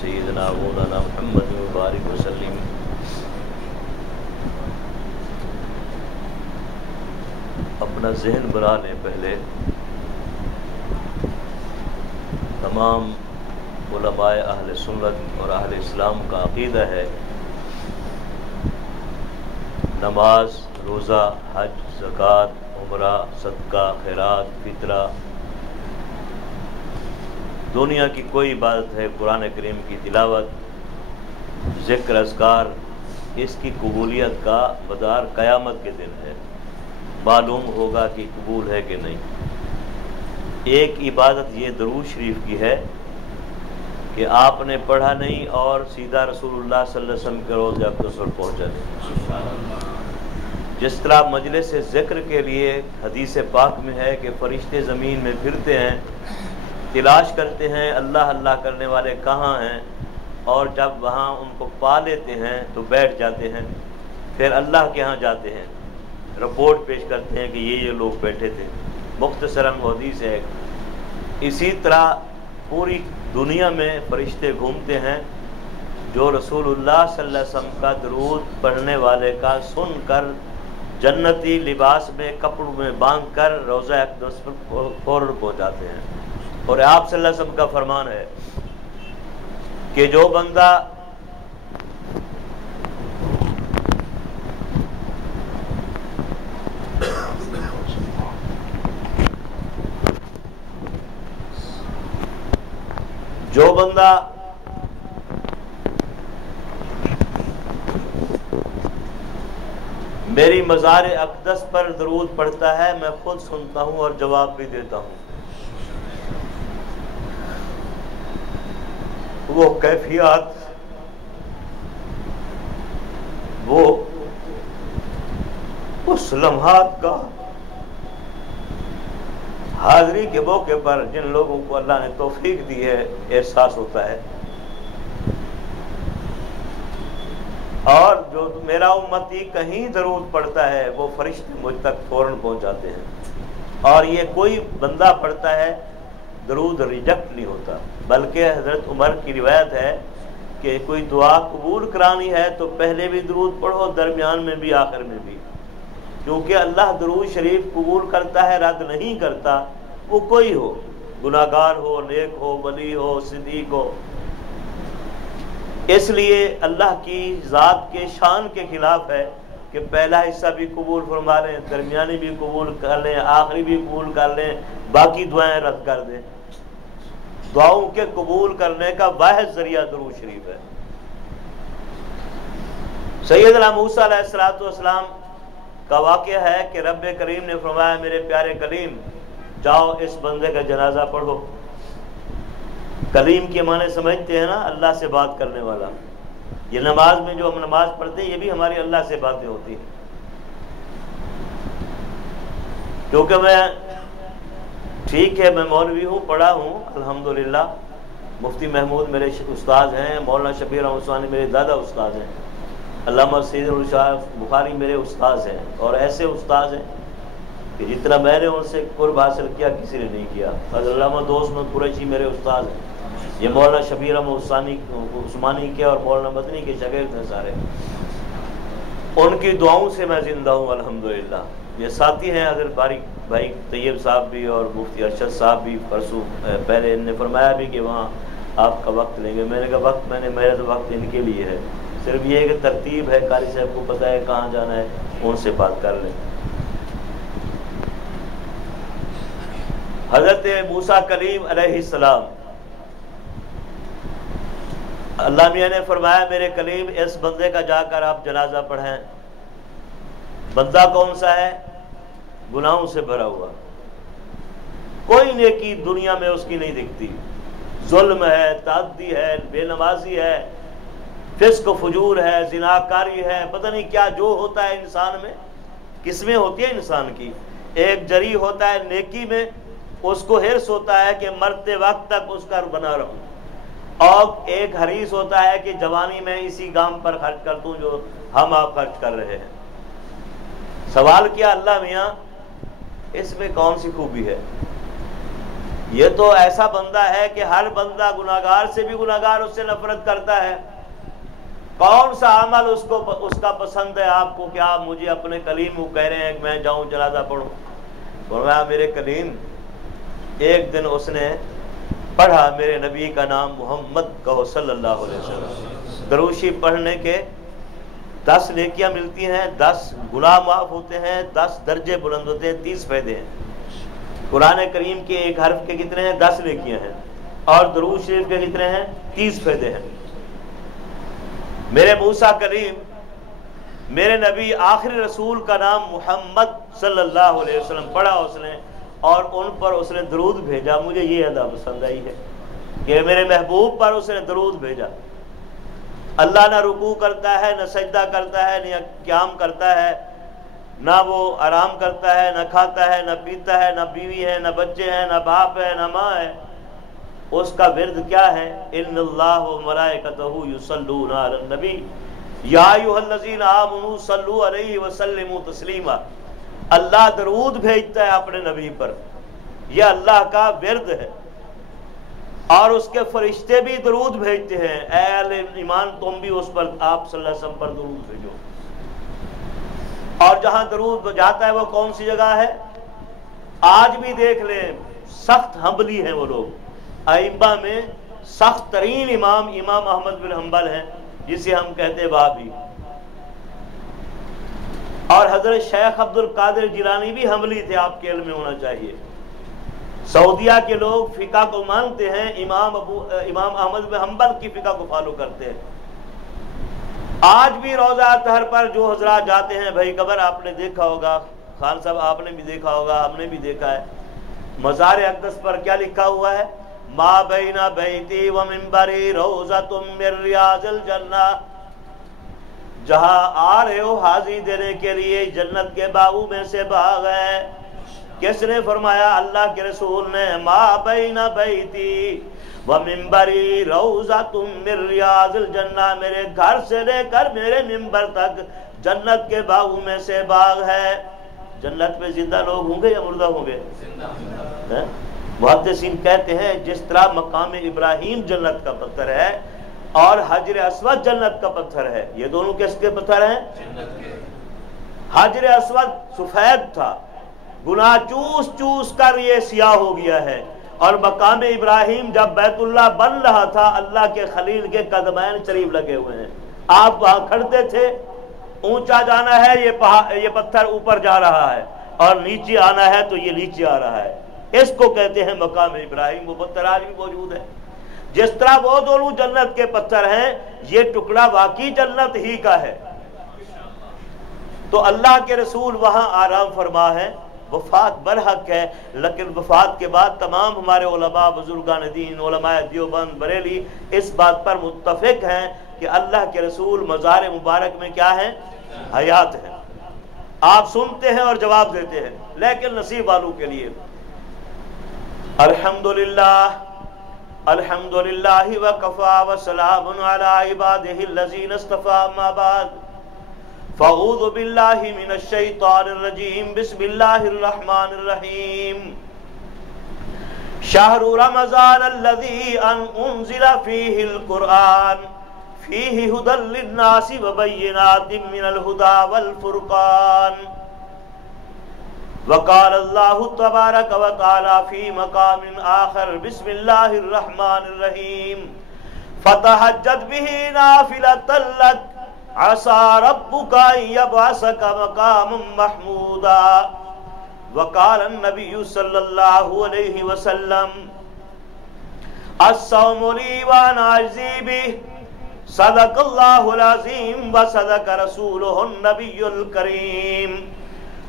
سیدنا مولانا محمد مبارک وسلم۔ اپنا ذہن بنا لیں پہلے، تمام علماء اہل سنت اور اہل اسلام کا عقیدہ ہے نماز، روزہ، حج، زکوٰۃ، عمرہ، صدقہ، خیرات، فطرہ، دنیا کی کوئی عبادت ہے، قرآن کریم کی تلاوت، ذکر، اذکار، اس کی قبولیت کا مدار قیامت کے دن ہے، معلوم ہوگا کہ قبول ہے کہ نہیں۔ ایک عبادت یہ درود شریف کی ہے کہ آپ نے پڑھا نہیں اور سیدھا رسول اللہ صلی اللہ علیہ وسلم کے روضہ اقدس پر پہنچا دیں۔ جس طرح مجلس ذکر کے لیے حدیث پاک میں ہے کہ فرشتے زمین میں پھرتے ہیں، تلاش کرتے ہیں اللہ اللہ کرنے والے کہاں ہیں، اور جب وہاں ان کو پا لیتے ہیں تو بیٹھ جاتے ہیں، پھر اللہ کے ہاں جاتے ہیں، رپورٹ پیش کرتے ہیں کہ یہ لوگ بیٹھے تھے۔ مختصراً وہ حدیث ہے۔ اسی طرح پوری دنیا میں فرشتے گھومتے ہیں جو رسول اللہ صلی اللہ علیہ وسلم کا درود پڑھنے والے کا سن کر جنتی لباس میں کپڑوں میں باندھ کر روضہ اقدس پر فوراً پہنچاتے ہیں۔ اور آپ صلی اللہ علیہ وسلم کا فرمان ہے کہ جو بندہ میری مزار اقدس پر درود پڑھتا ہے، میں خود سنتا ہوں اور جواب بھی دیتا ہوں۔ وہ کیفیات، وہ اس لمحات کا حاضری کے موقع پر جن لوگوں کو اللہ نے توفیق دی ہے احساس ہوتا ہے، اور جو میرا امتی کہیں درود پڑھتا ہے وہ فرشتے مجھ تک فوراً پہنچ جاتے ہیں۔ اور یہ کوئی بندہ پڑھتا ہے درود ریجیکٹ نہیں ہوتا، بلکہ حضرت عمر کی روایت ہے کہ کوئی دعا قبول کرانی ہے تو پہلے بھی درود پڑھو، درمیان میں بھی، آخر میں بھی، کیونکہ اللہ درود شریف قبول کرتا ہے، رد نہیں کرتا، وہ کوئی ہو، گناہگار ہو، نیک ہو، ولی ہو، صدیق ہو۔ اس لیے اللہ کی ذات کے شان کے خلاف ہے کہ پہلا حصہ بھی قبول فرما لیں، درمیانی بھی قبول کر لیں، آخری بھی قبول کر لیں، باقی دعائیں رد کر دیں۔ دعاؤں کے قبول کرنے کا واحد ذریعہ درود شریف ہے۔ سیدنا موسیٰ علیہ السلام کا واقعہ ہے کہ رب کریم نے فرمایا میرے پیارے کلیم جاؤ اس بندے کا جنازہ پڑھو۔ کلیم کے معنی سمجھتے ہیں نا، اللہ سے بات کرنے والا۔ یہ نماز میں جو ہم نماز پڑھتے ہیں یہ بھی ہماری اللہ سے باتیں ہوتی ہیں۔ کیونکہ میں ٹھیک ہے، میں مولوی ہوں، پڑھا ہوں الحمدللہ، مفتی محمود میرے استاد ہیں، مولانا شبیر احمد عثمانی میرے دادا استاد ہیں، علامہ سید الشاہ بخاری میرے استاد ہیں، اور ایسے استاد ہیں کہ جتنا میں نے ان سے قرب حاصل کیا کسی نے نہیں کیا۔ حضرت علامہ دوست محمد قریشی میرے استاد ہیں، یہ مولانا شبیر احمد عثمانی کے اور مولانا مدنی کے شاگرد ہیں سارے۔ ان کی دعاؤں سے میں زندہ ہوں الحمدللہ۔ یہ ساتھی ہیں حضرت بھائی طیب صاحب بھی اور مفتی ارشد صاحب بھی، پرسوں پہلے ان نے فرمایا بھی کہ وہاں آپ کا وقت لیں گے۔ میں نے کہا وقت میرا تو وقت ان کے لیے ہے، صرف یہ ہے کہ ترتیب ہے، قاری صاحب کو پتہ ہے کہاں جانا ہے، ان سے بات کر لیں۔ حضرت موسیٰ کلیم علیہ السلام، اللہ میاں نے فرمایا میرے کلیم اس بندے کا جا کر آپ جنازہ پڑھیں۔ بندہ کون سا ہے؟ گناہوں سے بھرا ہوا، کوئی نیکی دنیا میں اس کی نہیں دکھتی، ظلم ہے، تعدی ہے، بے نمازی ہے، فسق و فجور ہے، زناکاری ہے، پتہ نہیں کیا جو ہوتا ہے انسان میں، قسمیں ہوتی ہے انسان کی۔ ایک جری ہوتا ہے نیکی میں، اس کو حرص ہوتا ہے کہ مرتے وقت تک اس کا بنا رہوں، اور ایک حریص ہوتا ہے کہ جوانی میں اسی کام پر خرچ کر دوں جو ہم آپ خرچ کر رہے ہیں۔ سوال کیا اللہ میاں اس میں کون سی خوبی ہے؟ یہ تو ایسا بندہ ہے کہ ہر بندہ گناہگار سے بھی گناہگار اس سے نفرت کرتا ہے. کون سا عمل اس کا پسند ہے آپ کو کہ آپ مجھے اپنے کلیم کو کہہ رہے ہیں کہ میں جاؤں جنازہ پڑھوں؟ فرمایا میرے کلیم ایک دن اس نے پڑھا میرے نبی کا نام محمد کہو صلی اللہ علیہ وسلم. دروشی پڑھنے کے 10 نیکیاں ملتی ہیں، 10 گناہ معاف ہوتے ہیں، 10 درجے بلند ہوتے ہیں، 30 فائدے ہیں. قرآن کریم کے ایک حرف کے کتنے ہیں؟ 10 نیکیاں ہیں. اور درود شریف کے کتنے ہیں؟ 30 فائدے ہیں. میرے موسیٰ کریم میرے نبی آخری رسول کا نام محمد صلی اللہ علیہ وسلم پڑھا اس نے، اور ان پر اس نے درود بھیجا. مجھے یہ ادا پسند آئی ہے کہ میرے محبوب پر اس نے درود بھیجا. اللہ نہ رکوع کرتا ہے، نہ سجدہ کرتا ہے، نہ قیام کرتا ہے، نہ وہ آرام کرتا ہے، نہ کھاتا ہے، نہ پیتا ہے، نہ بیوی ہے، نہ بچے ہیں، نہ باپ ہے، نہ ماں ہے. اس کا ورد کیا ہے؟ ان اللہ و ملائکتہ یصلون علی النبی یا ایھا الذین آمنوا صلوا علیہ وسلموا تسلیما. اللہ درود بھیجتا ہے اپنے نبی پر، یہ اللہ کا ورد ہے. اور اس کے فرشتے بھی درود بھیجتے ہیں. اے اہل ایمان تم بھی اس پر آپ صلی اللہ علیہ وسلم پر درود بھیجو. اور جہاں درود جاتا ہے وہ کون سی جگہ ہے؟ آج بھی دیکھ لیں، سخت حنبلی ہیں وہ لوگ. ائمہ میں سخت ترین امام احمد بن حنبل ہیں، جسے ہم کہتے ہیں وہابی. اور حضرت شیخ عبد القادر جیلانی بھی حنبلی تھے، آپ کے علم میں ہونا چاہیے. سعودیہ کے لوگ فقہ کو مانتے ہیں، امام احمد بن حنبل کی فقہ کو فالو کرتے ہیں. آج بھی روضہ اطہر پر جو حضرات جاتے ہیں، بھائی قبر آپ نے دیکھا ہوگا، خان صاحب آپ نے بھی دیکھا ہوگا، ہم نے بھی دیکھا ہے. مزار اقدس پر کیا لکھا ہوا ہے؟ ما بین بیتی و منبری روضۃ من ریاض الجنہ. جہاں آ رہے ہو حاضری دینے کے لیے، جنت کے باغوں میں سے باغ ہے. کس نے فرمایا؟ اللہ کے رسول نے. ما بین بیتی و منبری روضۃ من ریاض الجنہ، میرے گھر سے لے کر میرے منبر تک جنت کے باغوں میں سے باغ ہے. جنت میں زندہ لوگ ہوں گے یا مردہ ہوں گے؟ محدثین کہتے ہیں جس طرح مقام ابراہیم جنت کا پتھر ہے اور حجر اسود جنت کا پتھر ہے، یہ دونوں کس کے پتھر ہیں؟ جنت کے. حجر اسود سفید تھا، گناہ چوس چوس کر یہ سیاہ ہو گیا ہے. اور مقام ابراہیم جب بیت اللہ بن رہا تھا، اللہ کے خلیل کے قدمین شریف لگے ہوئے ہیں. آپ وہاں کھڑتے تھے. اونچا جانا ہے یہ پتھر اوپر جا رہا ہے، اور نیچے آنا ہے تو یہ نیچے آ رہا ہے. اس کو کہتے ہیں مقام ابراہیم. وہ پتھر آج بھی موجود ہے. جس طرح وہ دونوں جنت کے پتھر ہیں، یہ ٹکڑا واقعی جنت ہی کا ہے. تو اللہ کے رسول وہاں آرام فرما ہے. وفات برحق ہے، لیکن وفات کے بعد تمام ہمارے علماء، بزرگان دین، علماء دیوبند، بریلی اس بات پر متفق ہیں کہ اللہ کے رسول مزار مبارک میں کیا ہیں؟ حیات ہیں. آپ سنتے ہیں اور جواب دیتے ہیں، لیکن نصیب والوں کے لیے الحمدللہ وکفا وسلام علی عبادہ الذین اصطفیٰ. اما بعد فاعوذ باللہ من الشیطان الرجیم. بسم اللہ الرحمن الرحیم. شہر رمضان الذی انزل فیہ القرآن فیہ ھدی للناس وبینات من الھدی والفرقان. وقال اللہ تبارک و تعالی فی مقام آخر. بسم اللہ الرحمن الرحیم. فتہجد بہ نافلۃ لک عسى ربك ان يبعثك مقاما محمودا. وقال النبي صلى الله عليه وسلم الصوم لي وانا اجزي به. صدق الله العظيم وصدق رسوله النبي الكريم.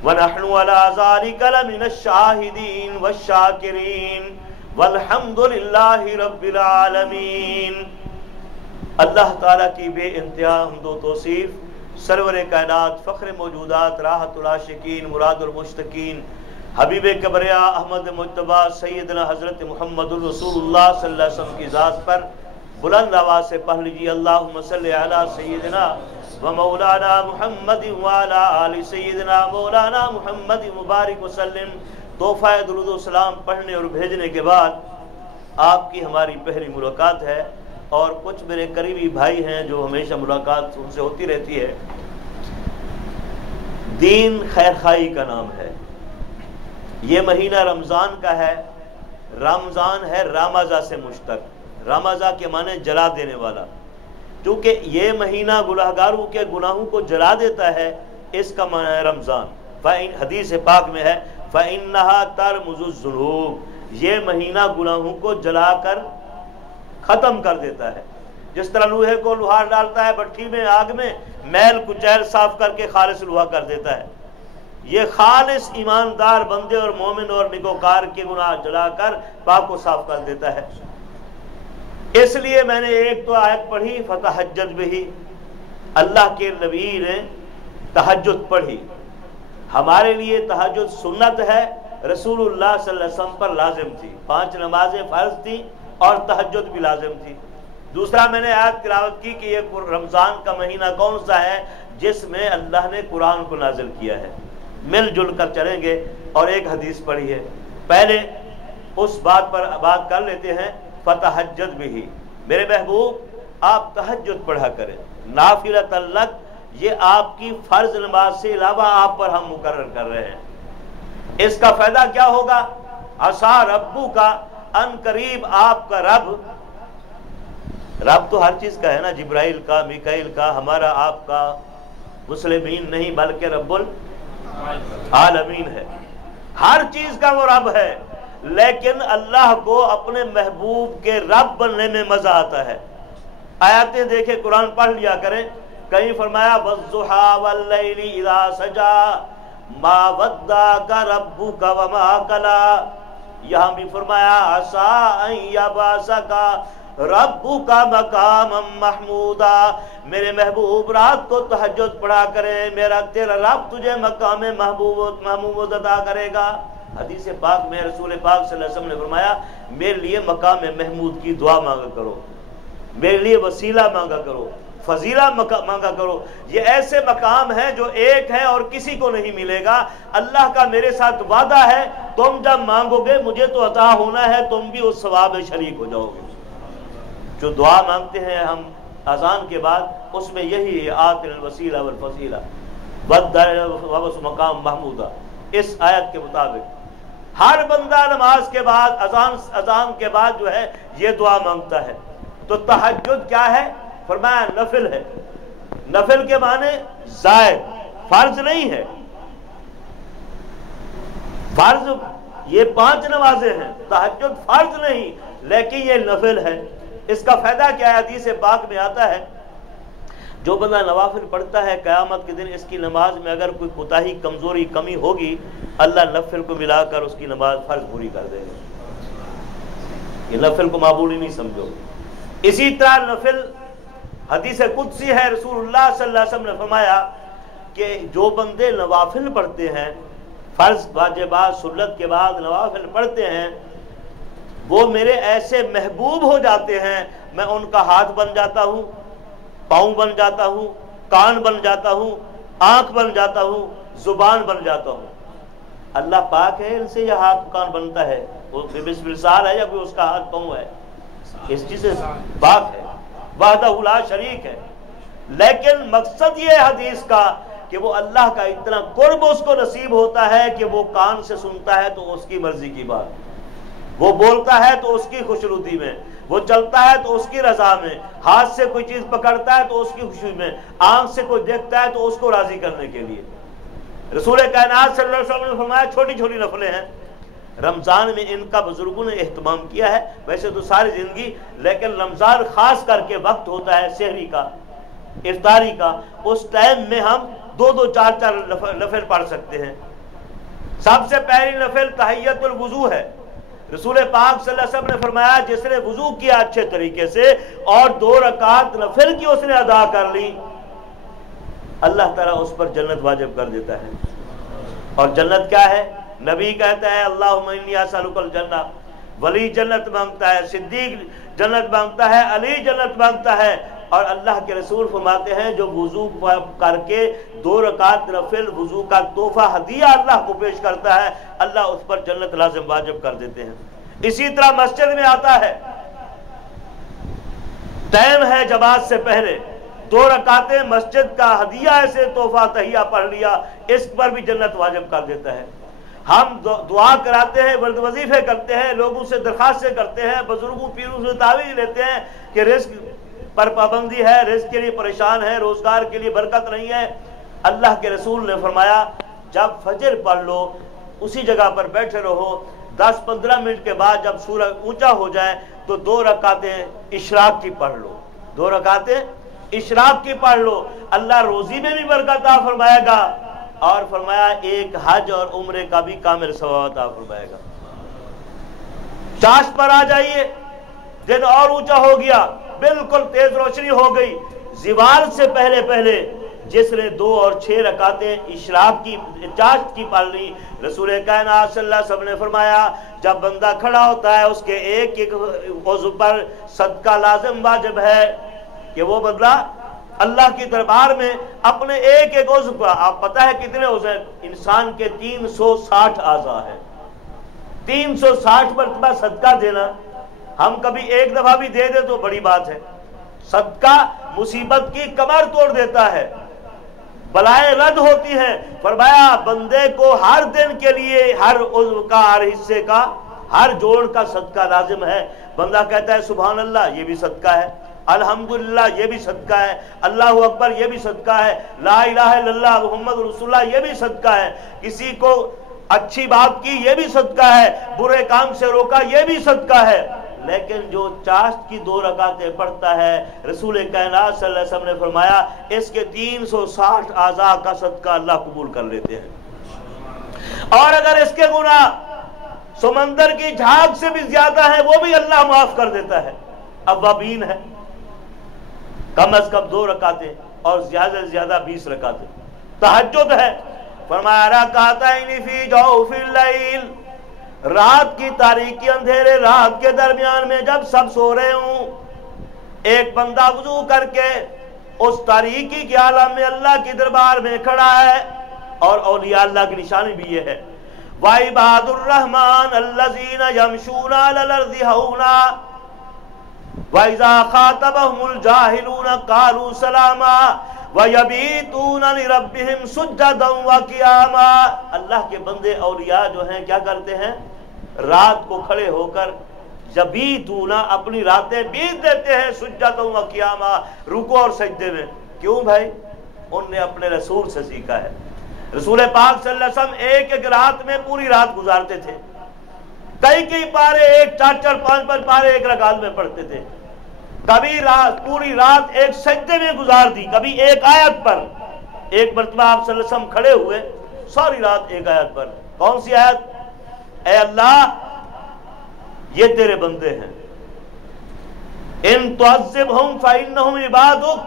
ونحن على ذلك لمن الشاهدين والشاكرين والحمد لله رب العالمين. اللہ تعالیٰ کی بے انتہا حمد و توصیف، سرور کائنات، فخر موجودات، راحت العاشقین، مراد المشتقین، حبیب کبریا احمد مجتبیٰ سیدنا حضرت محمد الرسول اللہ صلی اللہ علیہ وسلم کی ذات پر بلند آواز سے پڑھ لیجیے. اللہم صلی علی سیدنا و مولانا محمد وعلی آل سیدنا مولانا محمد مبارک وسلم تحفہ درود و سلام پڑھنے اور بھیجنے کے بعد آپ کی ہماری پہلی ملاقات ہے، اور کچھ میرے قریبی بھائی ہیں جو ہمیشہ ملاقات ان سے ہوتی رہتی ہے۔ دین خیر خائی کا نام ہے، یہ مہینہ رمضان کا ہے۔ رمضان ہے رامضا سے مشتق، رامضا کے معنی جلا دینے والا، کیونکہ یہ مہینہ گناہگاروں کے گناہوں کو جلا دیتا ہے، اس کا معنی ہے رمضان۔ حدیث پاک میں ہے فَإِنَّهَا تَرْمُزُ الذُّنُوبَ، یہ مہینہ گناہوں کو جلا کر ختم کر دیتا ہے۔ جس طرح لوہے کو لوہار ڈالتا ہے بھٹی میں، آگ میں، میل کچیل صاف کر کے خالص لوہا کر دیتا ہے، یہ خالص ایماندار بندے اور مومن اور نیکوکار کے گناہ جلا کر پاک کو صاف کر دیتا ہے۔ اس لیے میں نے ایک تو آیت پڑھی فَتَحَجَّدْ بِهِ، اللہ کے نبی نے تہجد پڑھی۔ ہمارے لیے تہجد سنت ہے، رسول اللہ صلی اللہ علیہ وسلم پر لازم تھی، 5 نمازیں فرض تھی اور تہجد بھی لازم تھی۔ دوسرا میں نے آیت تلاوت کی کہ یہ رمضان کا مہینہ کون سا ہے جس میں اللہ نے قرآن کو نازل کیا ہے۔ مل جل کر چلیں گے اور ایک حدیث پڑھی ہے، پہلے اس بات پر بات کر لیتے ہیں فَتَحَجَّدْ بِهِ، میرے محبوب آپ تہجد پڑھا کریں، نافلۃ لک، یہ آپ کی فرض نماز سے علاوہ آپ پر ہم مقرر کر رہے ہیں۔ اس کا فائدہ کیا ہوگا؟ عسیٰ ربک، ان قریب آپ کا رب تو ہر چیز کا ہے نا، جبرائیل کا، میکائیل کا، ہمارا آپ کا مسلمین نہیں بلکہ رب العالمین ہے، ہر چیز کا وہ رب ہے، لیکن اللہ کو اپنے محبوب کے رب بننے میں مزہ آتا ہے۔ آیاتیں دیکھیں، قرآن پڑھ لیا کریں، کہیں فرمایا وَالضُّحَىٰ وَاللَّيْلِ إِذَا سَجَىٰ مَا وَدَّعَكَ رَبُّكَ وَمَا قَلَىٰ، یہاں بھی فرمایا عَسَىٰ أَن يَبْعَثَكَ رَبُّكَ مَقَامًا مَحْمُودًا، میرے محبوب رات کو تہجد پڑھا کریں، تیرا رب تجھے مقام محمود عطا کرے گا۔ حدیث پاک میں رسول پاک صلی اللہ علیہ وسلم نے فرمایا میرے لیے مقام محمود کی دعا مانگا کرو، میرے لیے وسیلہ مانگا کرو، فضیلہ مانگا کرو۔ یہ ایسے مقام ہیں جو ایک ہے اور کسی کو نہیں ملے گا۔ اللہ کا میرے ساتھ وعدہ ہے، تم جب مانگو گے مجھے تو عطا ہونا ہے، تم بھی اس ثواب میں شریک ہو جاؤ گے۔ جو دعا مانگتے ہیں ہم اذان کے بعد، اس میں یہی ہے آتنا الوسیلہ والفضیلہ وابعث مقام محمودہ، اس آیت کے مطابق ہر بندہ نماز کے بعد اذان کے بعد جو ہے یہ دعا مانگتا ہے۔ تو تہجد کیا ہے؟ فرمایا نفل ہے، نفل کے معنی زائد، فرض نہیں ہے۔ فرض یہ 5 نمازیں ہیں، تہجد فرض نہیں لیکن یہ نفل ہے۔ اس کا فائدہ کیا ہے؟ حدیث پاک میں آتا ہے جو بندہ نوافل پڑھتا ہے قیامت کے دن اس کی نماز میں اگر کوئی کوتاہی، کمزوری، کمی ہوگی، اللہ نفل کو ملا کر اس کی نماز فرض پوری کر دے گا۔ یہ نفل کو معمولی نہیں سمجھو۔ اسی طرح نفل حدیث قدسی ہے، رسول اللہ صلی اللہ علیہ وسلم نے فرمایا کہ جو بندے نوافل پڑھتے ہیں، فرض واجبات سنت کے بعد نوافل پڑھتے ہیں، وہ میرے ایسے محبوب ہو جاتے ہیں، میں ان کا ہاتھ بن جاتا ہوں، پاؤں بن جاتا ہوں، کان بن جاتا ہوں، آنکھ بن جاتا ہوں، زبان بن جاتا ہوں۔ اللہ پاک ہے، ان سے یہ ہاتھ کان بنتا ہے، وہ بسم اللہ ہے یا کوئی اس کا ہاتھ پاؤں ہے، اس چیز سے پاک ہے، وحدہ لا شریک ہے۔ لیکن مقصد یہ حدیث کا کہ وہ اللہ کا اتنا قرب اس کو نصیب ہوتا ہے کہ وہ کان سے سنتا ہے تو اس کی مرضی کی بات، وہ بولتا ہے تو اس کی خوشنودی میں، وہ چلتا ہے تو اس کی رضا میں، ہاتھ سے کوئی چیز پکڑتا ہے تو اس کی خوشی میں، آنکھ سے کوئی دیکھتا ہے تو اس کو راضی کرنے کے لیے۔ رسول کائنات صلی اللہ علیہ وسلم نے فرمایا چھوٹی چھوٹی نفلیں ہیں، رمضان میں ان کا بزرگوں نے اہتمام کیا ہے، ویسے تو ساری زندگی، لیکن رمضان خاص کر کے وقت ہوتا ہے سحری کا، افطاری کا، اس ٹائم میں ہم 2 4 نفل پڑھ سکتے ہیں۔ سب سے پہلی نفل تحیۃ الوضو ہے۔ رسول پاک صلی اللہ علیہ وسلم نے فرمایا جس نے وضو کیا اچھے طریقے سے اور 2 رکعت نفل کی اس نے ادا کر لی، اللہ تعالیٰ اس پر جنت واجب کر دیتا ہے۔ اور جنت کیا ہے؟ نبی کہتا ہے اللہم انی اسألک الجنہ، ولی جنت مانگتا ہے، صدیق جنت مانگتا ہے، علی جنت مانگتا ہے، اور اللہ کے رسول فرماتے ہیں جو وضو کر کے 2 رکعت نفل وضو کا تحفہ ہدیہ اللہ کو پیش کرتا ہے، اللہ اس پر جنت لازم واجب کر دیتے ہیں۔ اسی طرح مسجد میں آتا ہے، ٹائم ہے جماعت سے پہلے 2 رکعتیں مسجد کا ہدیہ ایسے تحفہ تحیہ پڑھ لیا، اس پر بھی جنت واجب کر دیتا ہے۔ ہم دعا کراتے ہیں، ورد وظیفے کرتے ہیں، لوگوں سے درخواستیں کرتے ہیں، بزرگوں پیروں سے تعویذ لیتے ہیں کہ رزق پر پابندی ہے، رزق کے لیے پریشان ہے، روزگار کے لیے برکت نہیں ہے۔ اللہ کے رسول نے فرمایا جب فجر پڑھ لو اسی جگہ پر بیٹھے رہو، 10-15 منٹ کے بعد جب سورج اونچا ہو جائے تو 2 رکعتیں اشراق کی پڑھ لو، 2 رکعتیں اشراق کی پڑھ لو، اللہ روزی میں بھی برکت عطا فرمائے گا، اور فرمایا ایک حج اور عمرے کا بھی کامل ثواب عطا فرمائے گا۔ چاشت پر آ جائیے، دن اور اونچا ہو گیا، بالکل تیز روشنی ہو گئی، زوال سے پہلے پہلے جس نے 2 اور 6 رکعتیں اشراق کی چاشت کی پڑھ لی، رسول کائنات صلی اللہ علیہ وسلم نے فرمایا جب بندہ کھڑا ہوتا ہے اس کے ایک ایک عضو پر صدقہ لازم واجب ہے کہ وہ بندہ اللہ کی دربار میں اپنے ایک ایک عضو پر، آپ پتہ ہے کتنے عضو ہیں انسان کے؟ 360 اعضاء ہیں، 360 مرتبہ صدقہ دینا، ہم کبھی ایک دفعہ بھی دے دیں تو بڑی بات ہے۔ صدقہ مصیبت کی کمر توڑ دیتا ہے، بلائیں رد ہوتی ہیں۔ فرمایا بندے کو ہر دن کے لیے ہر عضو کا، ہر حصے کا، ہر جوڑ کا صدقہ لازم ہے۔ بندہ کہتا ہے سبحان اللہ، یہ بھی صدقہ ہے، الحمدللہ یہ بھی صدقہ ہے، اللہ اکبر یہ بھی صدقہ ہے، لا الہ الا اللہ محمد رسول اللہ یہ بھی صدقہ ہے، کسی کو اچھی بات کی یہ بھی صدقہ ہے، برے کام سے روکا یہ بھی صدقہ ہے۔ لیکن جو چاشت کی 2 رکعتیں پڑھتا ہے، رسول کائنات صلی اللہ علیہ وسلم نے فرمایا اس کے 360 اعضاء کا صدقہ اللہ قبول کر لیتے ہیں، اور اگر اس کے گناہ سمندر کی جھاگ سے بھی زیادہ ہے وہ بھی اللہ معاف کر دیتا ہے۔ اوابین ہے، کم از کم 2 رکعتیں اور زیادہ سے زیادہ 20 رکعتیں۔ تہجد ہے، فرمایا رکعتین فی جوف اللیل، رات کی تاریکی اندھیرے رات کے درمیان میں جب سب سو رہے ہوں، ایک بندہ وضو کر کے اس تاریکی کے عالم میں اللہ کی دربار میں کھڑا ہے، اور اولیاء اللہ کی نشانی بھی یہ ہے وَعِبَادُ الرَّحْمَنِ الَّذِينَ يَمْشُونَ عَلَى الْأَرْضِ هَوْنًا وَإِذَا خَاطَبَهُمُ الْجَاهِلُونَ قَالُوا سَلَامًا وَيَبِيتُونَ لِرَبِّهِمْ سُجَّدًا وَقِيَامًا۔ اللہ کے بندے اولیاء جو ہیں کیا کرتے ہیں؟ رات کو کھڑے ہو کر یبیتون، اپنی راتیں بیت دیتے ہیں، سجدًا وقیاما، رکوع اور سجدے میں۔ کیوں بھائی؟ ان نے اپنے رسول سے سیکھا ہے۔ رسول پاک صلی اللہ علیہ وسلم ایک ایک رات میں پوری رات گزارتے تھے، کئی پارے، 4 5 پارے ایک رکعت میں پڑھتے تھے، کبھی پوری رات ایک سجدے میں گزار دی، کبھی ایک آیت پر۔ ایک مرتبہ آپ صلی اللہ علیہ وسلم کھڑے ہوئے ساری رات ایک آیت پر۔ کون سی آیت؟ اے اللہ یہ تیرے بندے ہیں، ان تعذبہم فإنہم عبادک،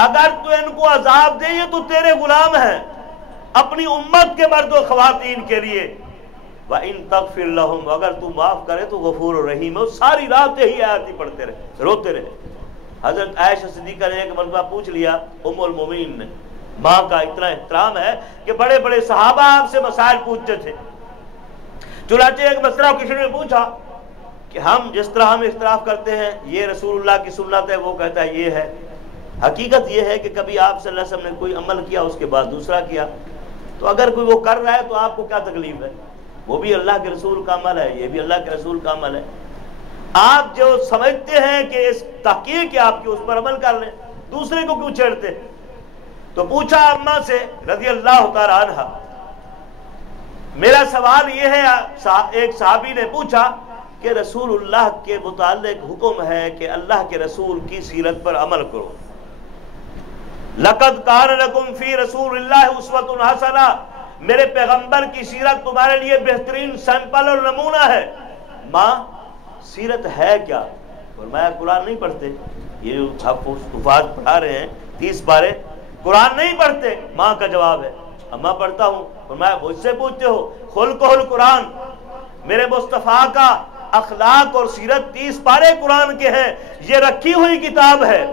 اگر تو ان کو عذاب دے یہ تو تیرے غلام ہیں، اپنی امت کے مرد و خواتین کے لیے۔ وَإِن تَغْفِرْ لَهُمْ، اگر تو معاف کرے تو غفور الرحیم۔ وہ ساری رات یہی آیات ہی پڑھتے رہے، روتے رہے۔ حضرت عائشہ صدیقہ نے ایک مرتبہ پوچھ لیا، ام المومنین نے، ماں کا اتنا احترام ہے کہ بڑے بڑے صحابہ آپ سے مسائل پوچھتے تھے، چنانچہ ایک مسئلہ کسی نے پوچھا کہ ہم جس طرح ہم اختلاف کرتے ہیں یہ رسول اللہ کی سنت ہے، وہ کہتا ہے یہ ہے۔ حقیقت یہ ہے کہ کبھی آپ صلی اللہ علیہ وسلم نے کوئی عمل کیا اس کے بعد دوسرا کیا، تو اگر کوئی وہ کر رہا ہے تو آپ کو کیا تکلیف ہے؟ وہ بھی اللہ کے رسول کا عمل ہے، یہ بھی اللہ کے رسول کا عمل ہے۔ آپ جو سمجھتے ہیں کہ اس تحقیق ہے آپ کی، اس پر عمل کر لیں، دوسرے کو کیوں چھیڑتے؟ تو پوچھا اماں سے رضی اللہ تعالیٰ عنہ، میرا سوال یہ ہے، ایک صحابی نے پوچھا کہ رسول اللہ کے متعلق حکم ہے کہ اللہ کے رسول کی سیرت پر عمل کرو، لَقَدْ كَانَ لَكُمْ فِي رَسُولِ اللَّهِ أُسْوَةٌ حَسَنَةٌ، میرے پیغمبر کی سیرت تمہارے لیے بہترین سیمپل اور نمونہ ہے۔ ماں سیرت ہے کیا؟ فرمایا قرآن نہیں پڑھتے، یہ حفاظ پڑھا رہے ہیں 30 پارے، قرآن نہیں پڑھتے۔ ماں کا جواب ہے اماں پڑھتا ہوں۔ فرمایا مجھ سے پوچھتے ہو؟ خلقہ القرآن، میرے مصطفیٰ کا اخلاق اور سیرت 30 پارے قرآن کے ہیں، یہ رکھی ہوئی کتاب ہے۔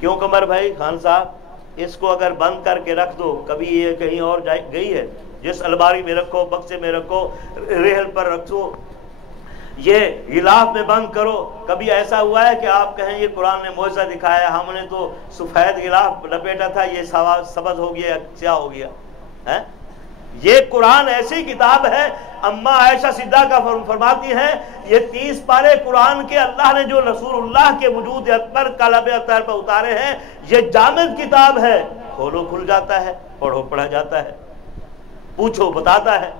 کیوں قمر بھائی خان صاحب، اس کو اگر بند کر کے رکھ دو، کبھی یہ کہیں اور گئی ہے، جس الماری میں رکھو، بکسے میں رکھو، ریل پر رکھو، یہ غلاف میں بند کرو، کبھی ایسا ہوا ہے کہ آپ کہیں یہ قرآن نے معجزہ دکھایا، ہم نے تو سفید غلاف لپیٹا تھا، یہ سبز ہو گیا، سیاہ ہو گیا ہے؟ یہ قرآن ایسی کتاب ہے، اماں عائشہ صدیقہ فرماتی ہیں یہ 30 پارے قرآن کے اللہ نے جو رسول اللہ کے وجود اکبر قلب اطہر پر اتارے ہیں، یہ جامد کتاب ہے، کھولو کھل جاتا ہے، پڑھو پڑھا جاتا ہے، پوچھو بتاتا ہے،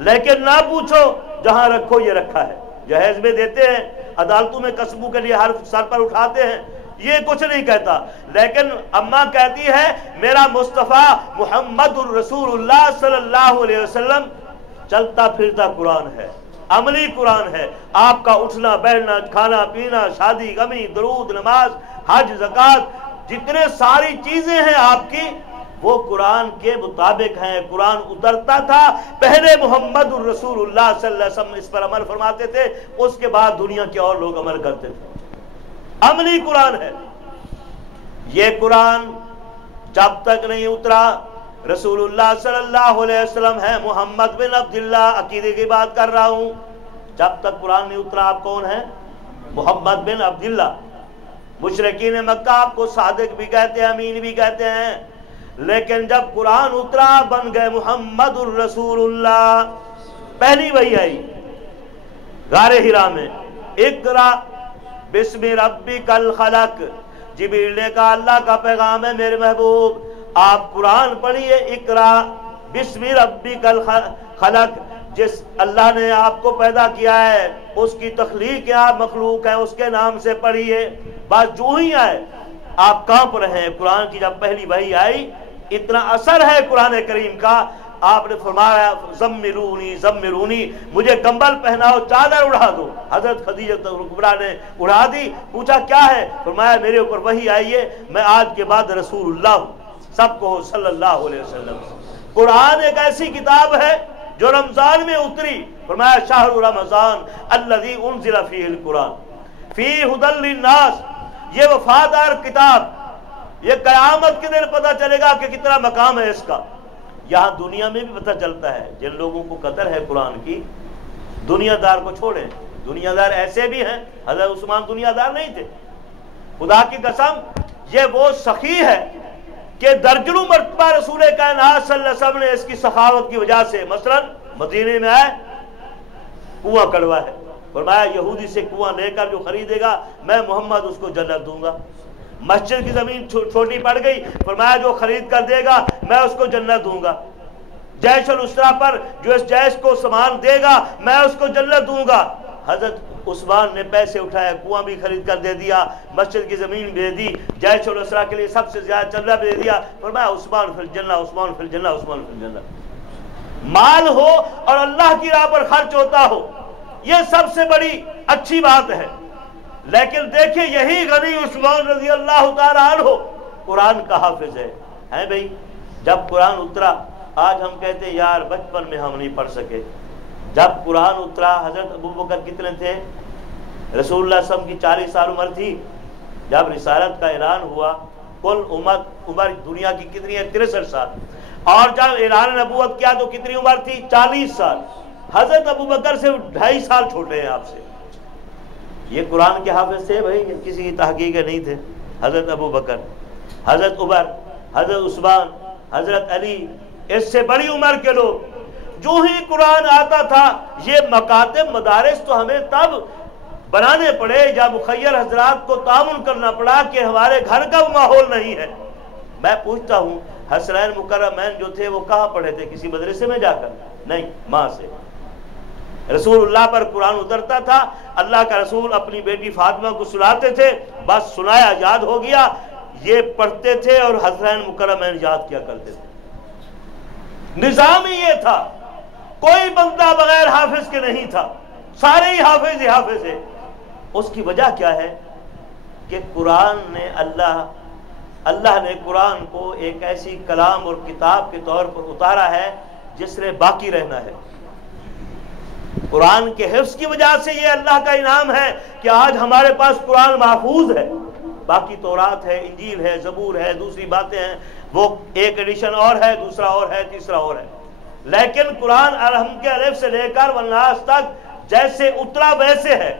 لیکن نہ پوچھو، جہاں رکھو یہ رکھا ہے، جہیز میں دیتے ہیں، عدالتوں میں قسموں کے لیے ہر سر پر اٹھاتے ہیں، یہ کچھ نہیں کہتا، لیکن اماں کہتی ہے میرا مصطفیٰ محمد الرسول اللہ صلی اللہ علیہ وسلم چلتا پھرتا قرآن ہے، عملی قرآن ہے، آپ کا اٹھنا بیٹھنا، کھانا پینا، شادی غمی، درود، نماز، حج، زکوٰۃ، جتنے ساری چیزیں ہیں آپ کی، وہ قرآن کے مطابق ہیں۔ قرآن اترتا تھا، پہلے محمد الرسول اللہ صلی اللہ علیہ وسلم اس پر عمل فرماتے تھے، اس کے بعد دنیا کے اور لوگ عمل کرتے تھے، عملی قرآن ہے۔ یہ قرآن جب تک نہیں اترا، رسول اللہ صلی اللہ علیہ وسلم ہے محمد بن عبداللہ، عقیدے کی بات کر رہا ہوں، جب تک قرآن نہیں اترا آپ کون ہیں؟ محمد بن عبداللہ۔ مشرکین مکہ آپ کو صادق بھی کہتے ہیں، امین بھی کہتے ہیں، لیکن جب قرآن اترا بن گئے محمد الرسول اللہ۔ پہلی وحی آئی غار حرا میں، اقرا بسم ربک الخلق، جبریل نے کہا اللہ کا پیغام ہے میرے محبوب، آپ قرآن پڑھیے، اقرا بسم ربک الخلق، جس اللہ نے آپ کو پیدا کیا ہے، اس کی تخلیق کیا مخلوق ہے، اس کے نام سے پڑھیے۔ بات جو ہی آئے آپ کانپ رہے ہیں۔ قرآن کی جب پہلی وحی آئی، اتنا اثر ہے قرآن کریم کا، آپ نے فرمایا زملونی زملونی، مجھے کمبل پہناؤ، چادر اڑا دو۔ حضرت خدیجہ کبریٰ نے اڑا دی، پوچھا کیا ہے؟ فرمایا میرے اوپر وحی آئی ہے، میں آج کے بعد رسول اللہ ہوں، سب کو صلی اللہ علیہ وسلم۔ قرآن ایک ایسی کتاب ہے جو رمضان میں اتری، فرمایا شہر رمضان الذی انزل فیہ القرآن فیہ ھدی للناس، یہ وفادار کتاب، یہ قیامت کے دن پتہ چلے گا کہ کتنا مقام ہے اس کا۔ یہاں دنیا میں بھی پتہ چلتا ہے، جن لوگوں کو قدر ہے قرآن کی، دنیا دار کو چھوڑیں، دنیا دار ایسے بھی ہیں، حضرت عثمان دنیا دار نہیں تھے، خدا کی قسم یہ وہ سخی ہے کہ درجنوں مرتبہ رسول کائنات صلی اللہ علیہ وسلم نے اس کی سخاوت کی وجہ سے، مثلا مدینے میں آئے، کنواں کڑوا ہے، فرمایا یہودی سے کنواں لے کر جو خریدے گا میں محمد اس کو جنت دوں گا۔ مسجد کی زمین چھوٹی پڑ گئی، فرمایا جو خرید کر دے گا میں اس کو جنت دوں گا۔ جیش الاسرا پر جو اس جیش کو سامان دے گا میں اس کو جنت دوں گا۔ حضرت عثمان نے پیسے اٹھائے، کنواں بھی خرید کر دے دیا، مسجد کی زمین دے دی، جیش الاسرا کے لیے سب سے زیادہ چندہ بھی دے دیا، فرمایا عثمان فی الجنہ، عثمان فی الجنہ، عثمان فی الجنہ۔ مال ہو اور اللہ کی راہ پر خرچ ہوتا ہو، یہ سب سے بڑی اچھی بات ہے، لیکن دیکھیں یہی غنی عثمان رضی اللہ تعالیٰ عنہ قرآن کا حافظ ہے بھائی۔ جب قرآن اترا، آج ہم کہتے ہیں یار بچپن میں ہم نہیں پڑھ سکے، جب قرآن اترا حضرت ابوبکر کتنے تھے؟ رسول اللہ صلی اللہ علیہ وسلم کی 40 سال عمر تھی جب رسالت کا اعلان ہوا۔ کل عمر دنیا کی کتنی ہے؟ 63 سال، اور جب اعلان نبوت کیا تو کتنی عمر تھی؟ 40 سال۔ حضرت ابوبکر سے 2.5 سال چھوٹے ہیں آپ سے، یہ قرآن کے حافظ تھے بھائی، کسی کی تحقیق نہیں تھے۔ حضرت ابوبکر، حضرت عمر، حضرت عثمان، حضرت علی، اس سے بڑی عمر کے لوگ، جو ہی قرآن آتا تھا یہ مکاتب مدارس تو ہمیں تب بنانے پڑے یا مخیر حضرات کو تعاون کرنا پڑا کہ ہمارے گھر کا ماحول نہیں ہے۔ میں پوچھتا ہوں حسنین مکرمین جو تھے وہ کہاں پڑھے تھے؟ کسی مدرسے میں جا کر؟ نہیں، ماں سے۔ رسول اللہ پر قرآن اترتا تھا، اللہ کا رسول اپنی بیٹی فاطمہ کو سناتے تھے، بس سنایا یاد ہو گیا، یہ پڑھتے تھے اور حسنین مکرمین یاد کیا کرتے تھے۔ نظام ہی یہ تھا، کوئی بندہ بغیر حافظ کے نہیں تھا، سارے ہی حافظ ہی حافظ ہیں۔ اس کی وجہ کیا ہے کہ قرآن نے اللہ نے قرآن کو ایک ایسی کلام اور کتاب کے طور پر اتارا ہے جس نے باقی رہنا ہے۔ قرآن کے حفظ کی وجہ سے یہ اللہ کا انعام ہے کہ آج ہمارے پاس قرآن محفوظ ہے. باقی تورات ہے، انجیل ہے، زبور ہے، دوسری باتیں ہیں، وہ ایک ایڈیشن اور ہے، دوسرا اور ہے، تیسرا اور ہے. لیکن قرآن الحم کے الف سے لے کر والناس تک جیسے اترا ویسے ہے.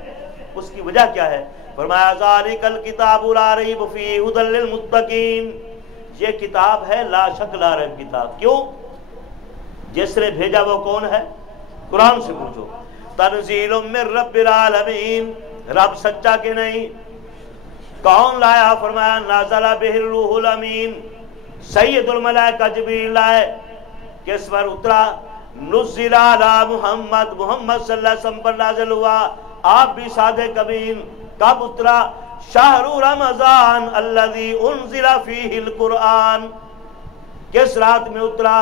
اس کی وجہ کیا ہے؟ فرمایا ذالک الکتاب لا ریب فیہ ھدی للمتقین. یہ کتاب ہے لا شک لا ریب کتاب. کیوں؟ جس نے بھیجا وہ کون ہے؟ قرآن سے پوچھو. تنزیل من رب العالمین. رب سچا کہ نہیں؟ کون لایا؟ فرمایا نازل بہ الروح الامین. سید الملائکہ جبریل لائے. کس پر اترا؟ نزل علی محمد. محمد صلی اللہ علیہ وسلم پر نازل ہوا. آپ بھی صادق امین. کب اترا؟ شہر رمضان الذی انزل فیہ القرآن. کس رات میں اترا؟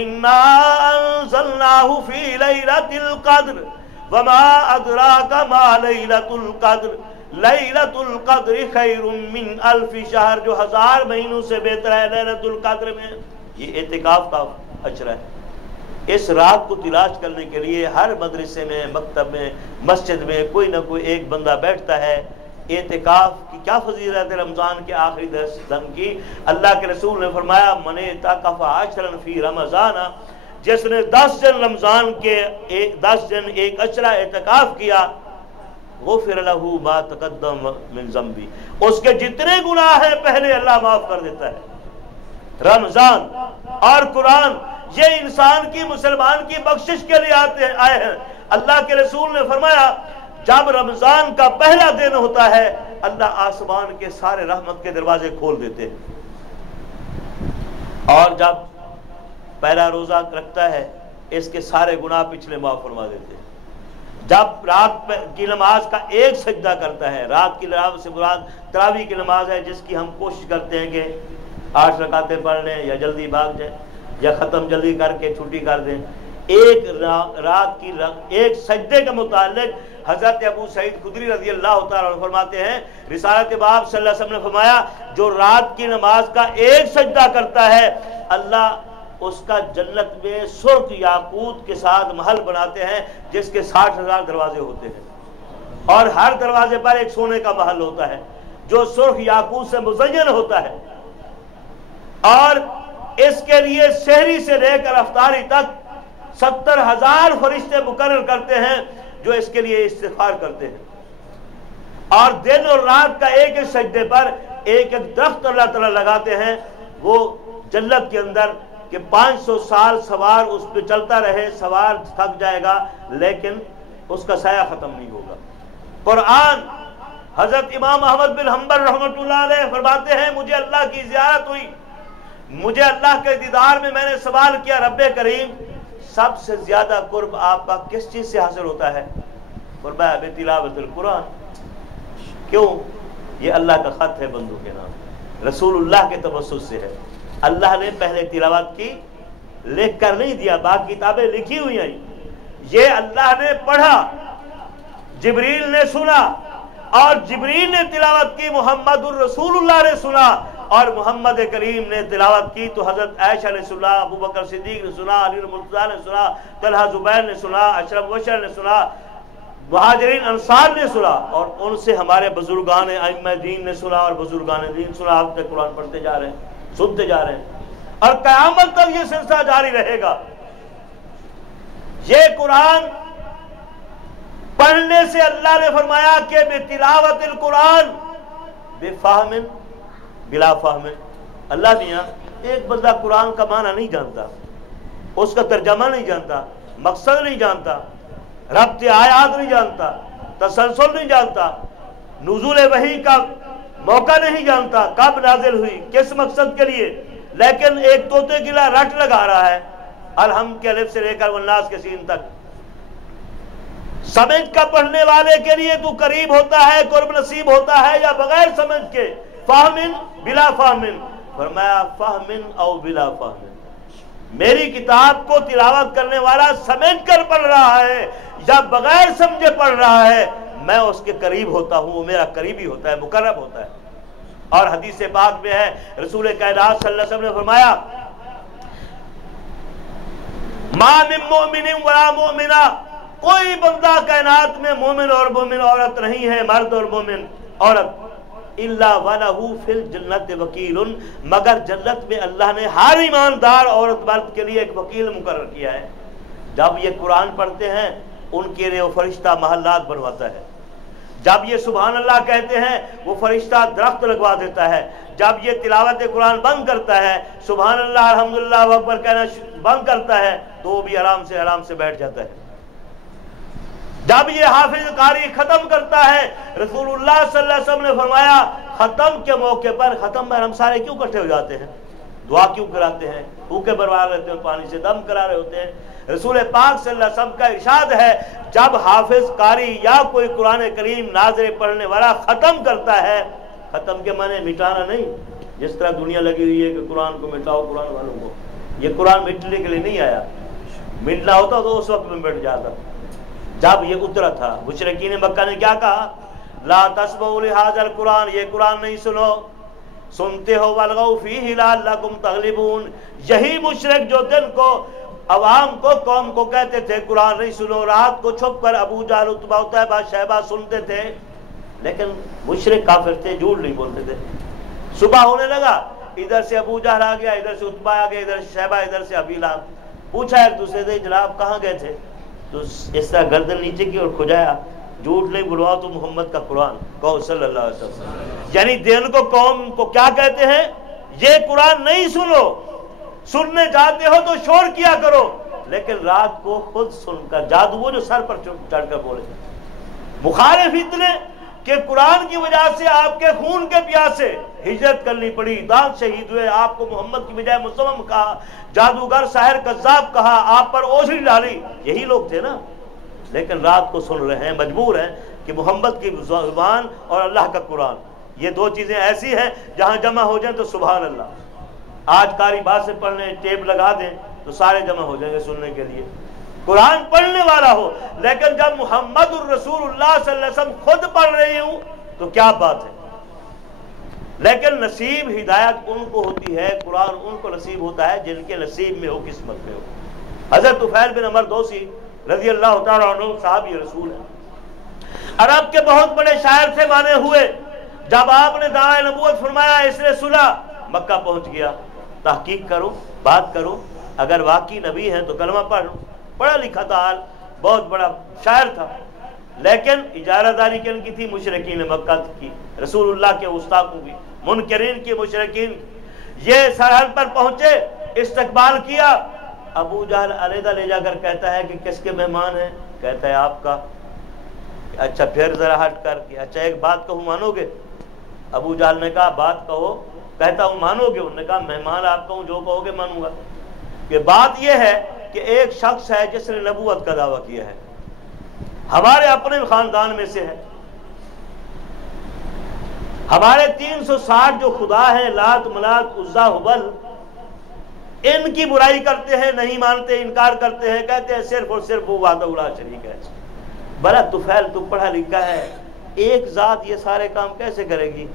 انا انزلناہ فی لیلۃ القدر وما ادراک ما لیلۃ القدر لیلۃ القدر خیر من الف شہر. جو 1000 مہینوں سے بہتر ہے لیلۃ القدر میں. یہ اعتکاف کا اشرہ ہے. اس رات کو تلاش کرنے کے لیے ہر مدرسے میں، مکتب میں، مسجد میں کوئی نہ کوئی ایک بندہ بیٹھتا ہے. اعتکاف کی کیا فضیلت ہے رمضان کے آخری 10 دن کی؟ اللہ کے رسول نے فرمایا من اعتکف عشرا فی رمضان. جس نے 10 دن رمضان کے 10 دن ایک اشرہ اعتکاف کیا، غفر لہ ما تقدم من ذنبی. اس کے جتنے گناہ ہیں پہلے اللہ معاف کر دیتا ہے. رمضان اور قرآن یہ انسان کی، مسلمان کی بخشش کے لیے آئے ہیں. اللہ کے رسول نے فرمایا جب رمضان کا پہلا دن ہوتا ہے اللہ آسمان کے سارے رحمت کے دروازے کھول دیتے ہیں، اور جب پہلا روزہ رکھتا ہے اس کے سارے گناہ پچھلے معاف فرما دیتے ہیں. جب رات کی نماز کا ایک سجدہ کرتا ہے، رات کی نماز سے مراد تراویح کی نماز ہے جس کی ہم کوشش کرتے ہیں کہ 8 رکعتیں پڑھ لیں یا جلدی بھاگ جائیں یا ختم جلدی کر کے چھٹی کر دیں. ایک رات کی ایک سجدے کے متعلق حضرت ابو سعید خدری رضی اللہ تعالیٰ عنہ فرماتے ہیں رسالت باب صلی اللہ علیہ وسلم نے فرمایا جو رات کی نماز کا ایک سجدہ کرتا ہے اللہ اس کا جنت میں سرخ یاقوت کے ساتھ محل بناتے ہیں جس کے 60,000 دروازے ہوتے ہیں، اور ہر دروازے پر ایک سونے کا محل ہوتا ہے جو سرخ یاقوت سے مزین ہوتا ہے. اور اس کے لیے سحری سے لے کر افطاری تک 70,000 فرشتے مقرر کرتے ہیں جو اس کے لیے استغفار کرتے ہیں. اور دن اور رات کا ایک ایک سجدے پر ایک ایک درخت اللہ تعالیٰ لگاتے ہیں وہ جنت کے اندر کہ 500 سال سوار اس پہ چلتا رہے، سوار تھک جائے گا لیکن اس کا سایہ ختم نہیں ہوگا. قرآن حضرت امام احمد بن حنبل رحمۃ اللہ علیہ فرماتے ہیں مجھے اللہ کی زیارت ہوئی، مجھے اللہ کے دیدار میں نے سوال کیا رب کریم سب سے زیادہ قرب آپ کا کس چیز سے حاصل ہوتا ہے؟ فرمایا بتلاوت القرآن. کیوں؟ یہ اللہ کا خط ہے بندوں کے نام، رسول اللہ کے توسط سے ہے. اللہ نے پہلے تلاوت کی، لکھ کر نہیں دیا، باقی کتابیں لکھی ہوئی ہیں. یہ اللہ نے پڑھا، جبریل نے سنا، اور جبریل نے تلاوت کی، محمد الرسول اللہ نے سنا، اور محمد کریم نے تلاوت کی تو حضرت عائشہ نے سنا، ابو بکر صدیق نے سنا، علی مرتضیٰ نے سنا، طلحہ زبیر نے سنا، اشرف مبشر نے سنا، مہاجرین انصار نے سنا، اور ان سے ہمارے بزرگان ائمہ دین نے سنا اور بزرگان دین سنا. اب تک قرآن پڑھتے جا رہے ہیں، سنتے جا رہے ہیں، اور قیامت تک یہ سلسلہ جاری رہے گا. یہ قرآن پڑھنے سے اللہ نے فرمایا کہ بتلاوت القرآن بفہم بلا فہم. اللہ میاں ایک بندہ قرآن کا معنی نہیں جانتا، اس کا ترجمہ نہیں جانتا، مقصد نہیں جانتا، ربط آیات نہیں جانتا، تسلسل نہیں جانتا، نزول وحی کا موقع نہیں جانتا، کب نازل ہوئی، کس مقصد کے لیے، لیکن ایک طوطے کی رٹ لگا رہا ہے الحم کے الف سے لے کر والناس کے سین تک. سمجھ کر پڑھنے والے کے لیے تو قریب ہوتا ہے، قرب نصیب ہوتا ہے، یا بغیر سمجھ کے فہمن بلا فہمن. فرمایا فہمن او بلا فہمن. میری کتاب کو تلاوت کرنے والا سمجھ کر پڑھ رہا ہے یا بغیر سمجھے پڑھ رہا ہے میں اس کے قریب ہوتا ہوں، وہ میرا قریبی ہوتا ہے، مقرب ہوتا ہے. اور حدیث پاک میں ہے رسول کائنات صلی اللہ علیہ وسلم نے فرمایا ما من مؤمن ولا مؤمنہ کوئی بندہ کائنات میں مومن اور مومن عورت نہیں ہے، مرد اور مومن عورت، الا ولہ فی الجنت وکیل، مگر جنت میں اللہ نے ہر ایماندار عورت مرد کے لیے ایک وکیل مقرر کیا ہے۔ جب یہ قرآن پڑھتے ہیں ان کے لیے وہ فرشتہ محلات بنواتا ہے، جب یہ سبحان اللہ کہتے ہیں وہ فرشتہ درخت لگوا دیتا ہے، جب یہ تلاوت قرآن بند کرتا ہے، سبحان اللہ الحمدللہ اکبر کہنا بند کرتا ہے، تو وہ بھی آرام سے بیٹھ جاتا ہے۔ جب یہ حافظ قاری ختم کرتا ہے، رسول اللہ صلی اللہ علیہ وسلم نے فرمایا ختم کے موقع پر، ختم میں ہم سارے کیوں اکٹھے ہو جاتے ہیں، دعا کیوں کراتے ہیں، بھوکے بروا رہتے ہیں، پانی سے دم کرا رہے ہوتے ہیں۔ رسول پاک صلی اللہ علیہ وسلم کا ارشاد ہے جب حافظ قاری یا کوئی قرآن کریم ناظر پڑھنے والا ختم کرتا ہے، ختم کے معنی مٹانا نہیں، جس طرح دنیا لگی ہوئی ہے کہ قرآن کو مٹاؤ، قرآن والوں کو، یہ قرآن مٹنے کے لیے نہیں آیا، مٹنا ہوتا تو اس وقت میں مٹ جاتا۔ جب یہ اترا تھا مشرکین مکہ نے کیا کہا، لا تسمعوا لہذا القرآن، یہ قرآن نہیں سنو، سنتے ہو والغوا فیہ لعلکم تغلبون۔ یہی مشرک جو دن کو عوام کو قوم کو کہتے تھے قرآن نہیں سنو، رات کو چھپ کر ابو جہل عتبہ عتیبہ شیبہ سنتے تھے، لیکن مشرک کافر تھے، جھوٹ نہیں بولتے تھے۔ صبح ہونے لگا، ادھر سے ابو جہل آ گیا، ادھر سے عتبہ آ گیا، ادھر سے شیبہ، ادھر سے ابی لہب، پوچھا ایک دوسرے سے جناب کہاں گئے تھے، تو اس طرح گردن نیچے کی اور کھجایا، جھوٹ نہیں بلواؤ تو محمد کا قرآن کہو صلی اللہ علیہ وسلم۔ یعنی دین کو قوم کو کیا کہتے ہیں، یہ قرآن نہیں سنو، سننے جاتے ہو تو شور کیا کرو، لیکن رات کو خود سن کر جادو وہ جو سر پر چڑھ کر بولے۔ مخالف اتنے کہ قرآن کی وجہ سے آپ کے خون کے پیاسے ہجرت کرنی پڑی، داغ شہید ہوئے، آپ کو محمد کی بجائے مسلم کہا، جادوگر ساحر کذاب کہا، آپ پر اوجھل ڈالی، یہی لوگ تھے نا، لیکن رات کو سن رہے ہیں، مجبور ہیں کہ محمد کی زبان اور اللہ کا قرآن، یہ دو چیزیں ایسی ہیں جہاں جمع ہو جائیں تو سبحان اللہ۔ آج قاری بات سے پڑھنے ٹیپ لگا دیں تو سارے جمع ہو جائیں گے سننے کے لیے، قرآن پڑھنے والا ہو، لیکن جب محمد الرسول اللہ صلی اللہ علیہ وسلم خود پڑھ رہی ہوں تو کیا بات ہے۔ لیکن نصیب ہدایت ان کو ہوتی ہے، قرآن ان کو نصیب ہوتا ہے جن کے نصیب میں ہو، قسمت میں ہو۔ حضرت طفیل بن عمر دوسی رضی اللہ تعالیٰ عنہ صحابی رسول ہیں، عرب کے بہت بڑے شاعر تھے مانے ہوئے۔ جب آپ نے دعوی نبوت فرمایا، اس نے سنا، مکہ پہنچ گیا، تحقیق کرو، بات کرو، اگر واقعی نبی ہیں تو کلمہ پڑھو، پڑھا لکھا تھا، بہت بڑا شاعر تھا، لیکن اجارہ داری کن کی تھی، مشرکین مکہ کی، رسول اللہ کے گستاخوں کی، منکرین کی، مشرکین۔ یہ سرحد پر پہنچے، استقبال کیا، ابو جہل علیحدہ لے جا کر کہتا ہے کہ کس کے مہمان ہیں، کہتا ہے آپ کا۔ اچھا پھر ذرا ہٹ کر کہ اچھا ایک بات کہوں مانو گے؟ ابو جہل نے کہا بات کہو، کہتا ہوں مانو گے؟ انہوں نے کہا مہمان آپ کہوں، جو کہو گے مانوں گا۔ کہ بات یہ ہے کہ ایک شخص ہے جس نے نبوت کا دعویٰ کیا ہے، ہمارے اپنے خاندان میں سے ہے، ہمارے 360 جو خدا ہیں، لات منات عزا ہبل، ان کی برائی کرتے ہیں، نہیں مانتے، انکار کرتے ہیں، کہتے ہیں صرف اور صرف وہ وحدہ لا شریک ہے۔ بڑا طفیل تو پڑھا لکھا ہے، ایک ذات یہ سارے کام کیسے کرے گی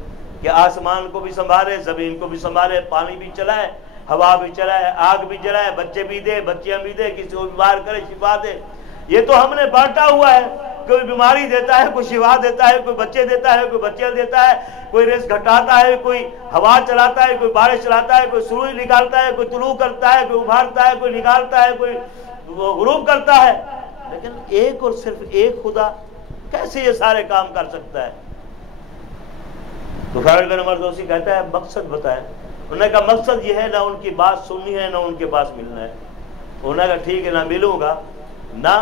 کہ آسمان کو بھی سنبھالے، زمین کو بھی سنبھالے، پانی بھی چلائے، ہوا بھی چلائے، آگ بھی جلائے، بچے بھی دے، بچیاں بھی دے، کسی کو بیمار کرے شفا دے۔ یہ تو ہم نے بانٹا ہوا ہے، کوئی بیماری دیتا ہے، کوئی شفا دیتا ہے، کوئی بچے دیتا ہے، کوئی بچے دیتا ہے، کوئی رزق گھٹاتا ہے، کوئی ہوا چلاتا ہے، کوئی بارش چلاتا ہے، کوئی سورج نکالتا ہے، کوئی طلوع کرتا ہے، کوئی ابھارتا ہے، کوئی نکالتا ہے، کوئی غروب کرتا ہے، لیکن ایک اور صرف ایک خدا کیسے یہ سارے کام کر سکتا ہے؟ تو طفیل بن عمر دوسی کہتا ہے مقصد بتائیں۔ انہوں نے کہا مقصد یہ ہے نہ ان کی بات سننی ہے، نہ ان کے پاس ملنا ہے۔ انہوں نے کہا ٹھیک ہے، نہ ملوں گا، نہ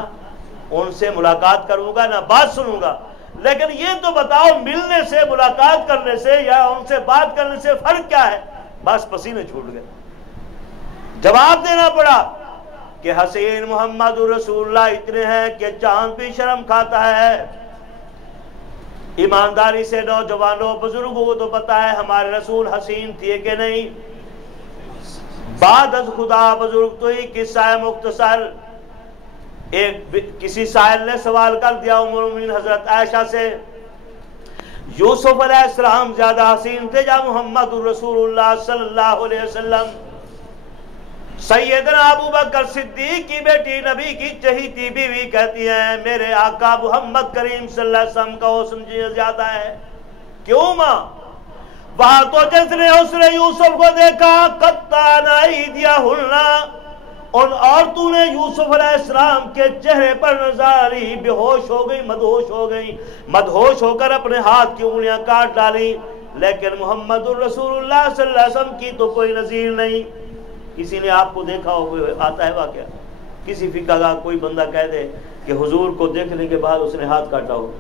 ان سے ملاقات کروں گا، نہ بات سنوں گا، لیکن یہ تو بتاؤ ملنے سے، ملاقات کرنے سے یا ان سے بات کرنے سے فرق کیا ہے؟ بس پسینے چھوٹ گئے۔ جواب دینا پڑا کہ حسین محمد رسول اللہ اتنے ہیں کہ چاند بھی شرم کھاتا ہے۔ ایمانداری سے نوجوانوں بزرگوں کو تو پتا ہے ہمارے رسول حسین تھے کہ نہیں۔ بعد از خدا بزرگ تو ہی قصہ ہے مختصر۔ کسی سائل نے سوال کر دیا ام المؤمنین حضرت عائشہ سے، یوسف علیہ السلام زیادہ حسین تھے یا محمد الرسول اللہ صلی اللہ علیہ وسلم؟ سیدنا ابو بکر صدیق کی بیٹی نبی کی چہیتی بیوی کہتی ہیں میرے آقا محمد کریم صلی اللہ علیہ وسلم کا حسن زیادہ ہے. کیوں ماں؟ وہاں تو جس نے حسن یوسف کو دیکھا قطعنا ایدیہن، ان عورتوں نے یوسف علیہ السلام کے چہرے پر نظر لی، بے ہوش ہو گئی، مدہوش ہو گئی، مدہوش ہو کر اپنے ہاتھ کی انگلیاں کاٹ ڈالی. لیکن محمد الرسول اللہ صلی اللہ علیہ وسلم کی تو کوئی نظیر نہیں. کسی نے آپ کو دیکھا ہو، آتا ہے واقعہ، کسی فقہ کا کوئی بندہ کہہ دے کہ حضور کو دیکھنے کے بعد اس نے ہاتھ کاٹا ہو.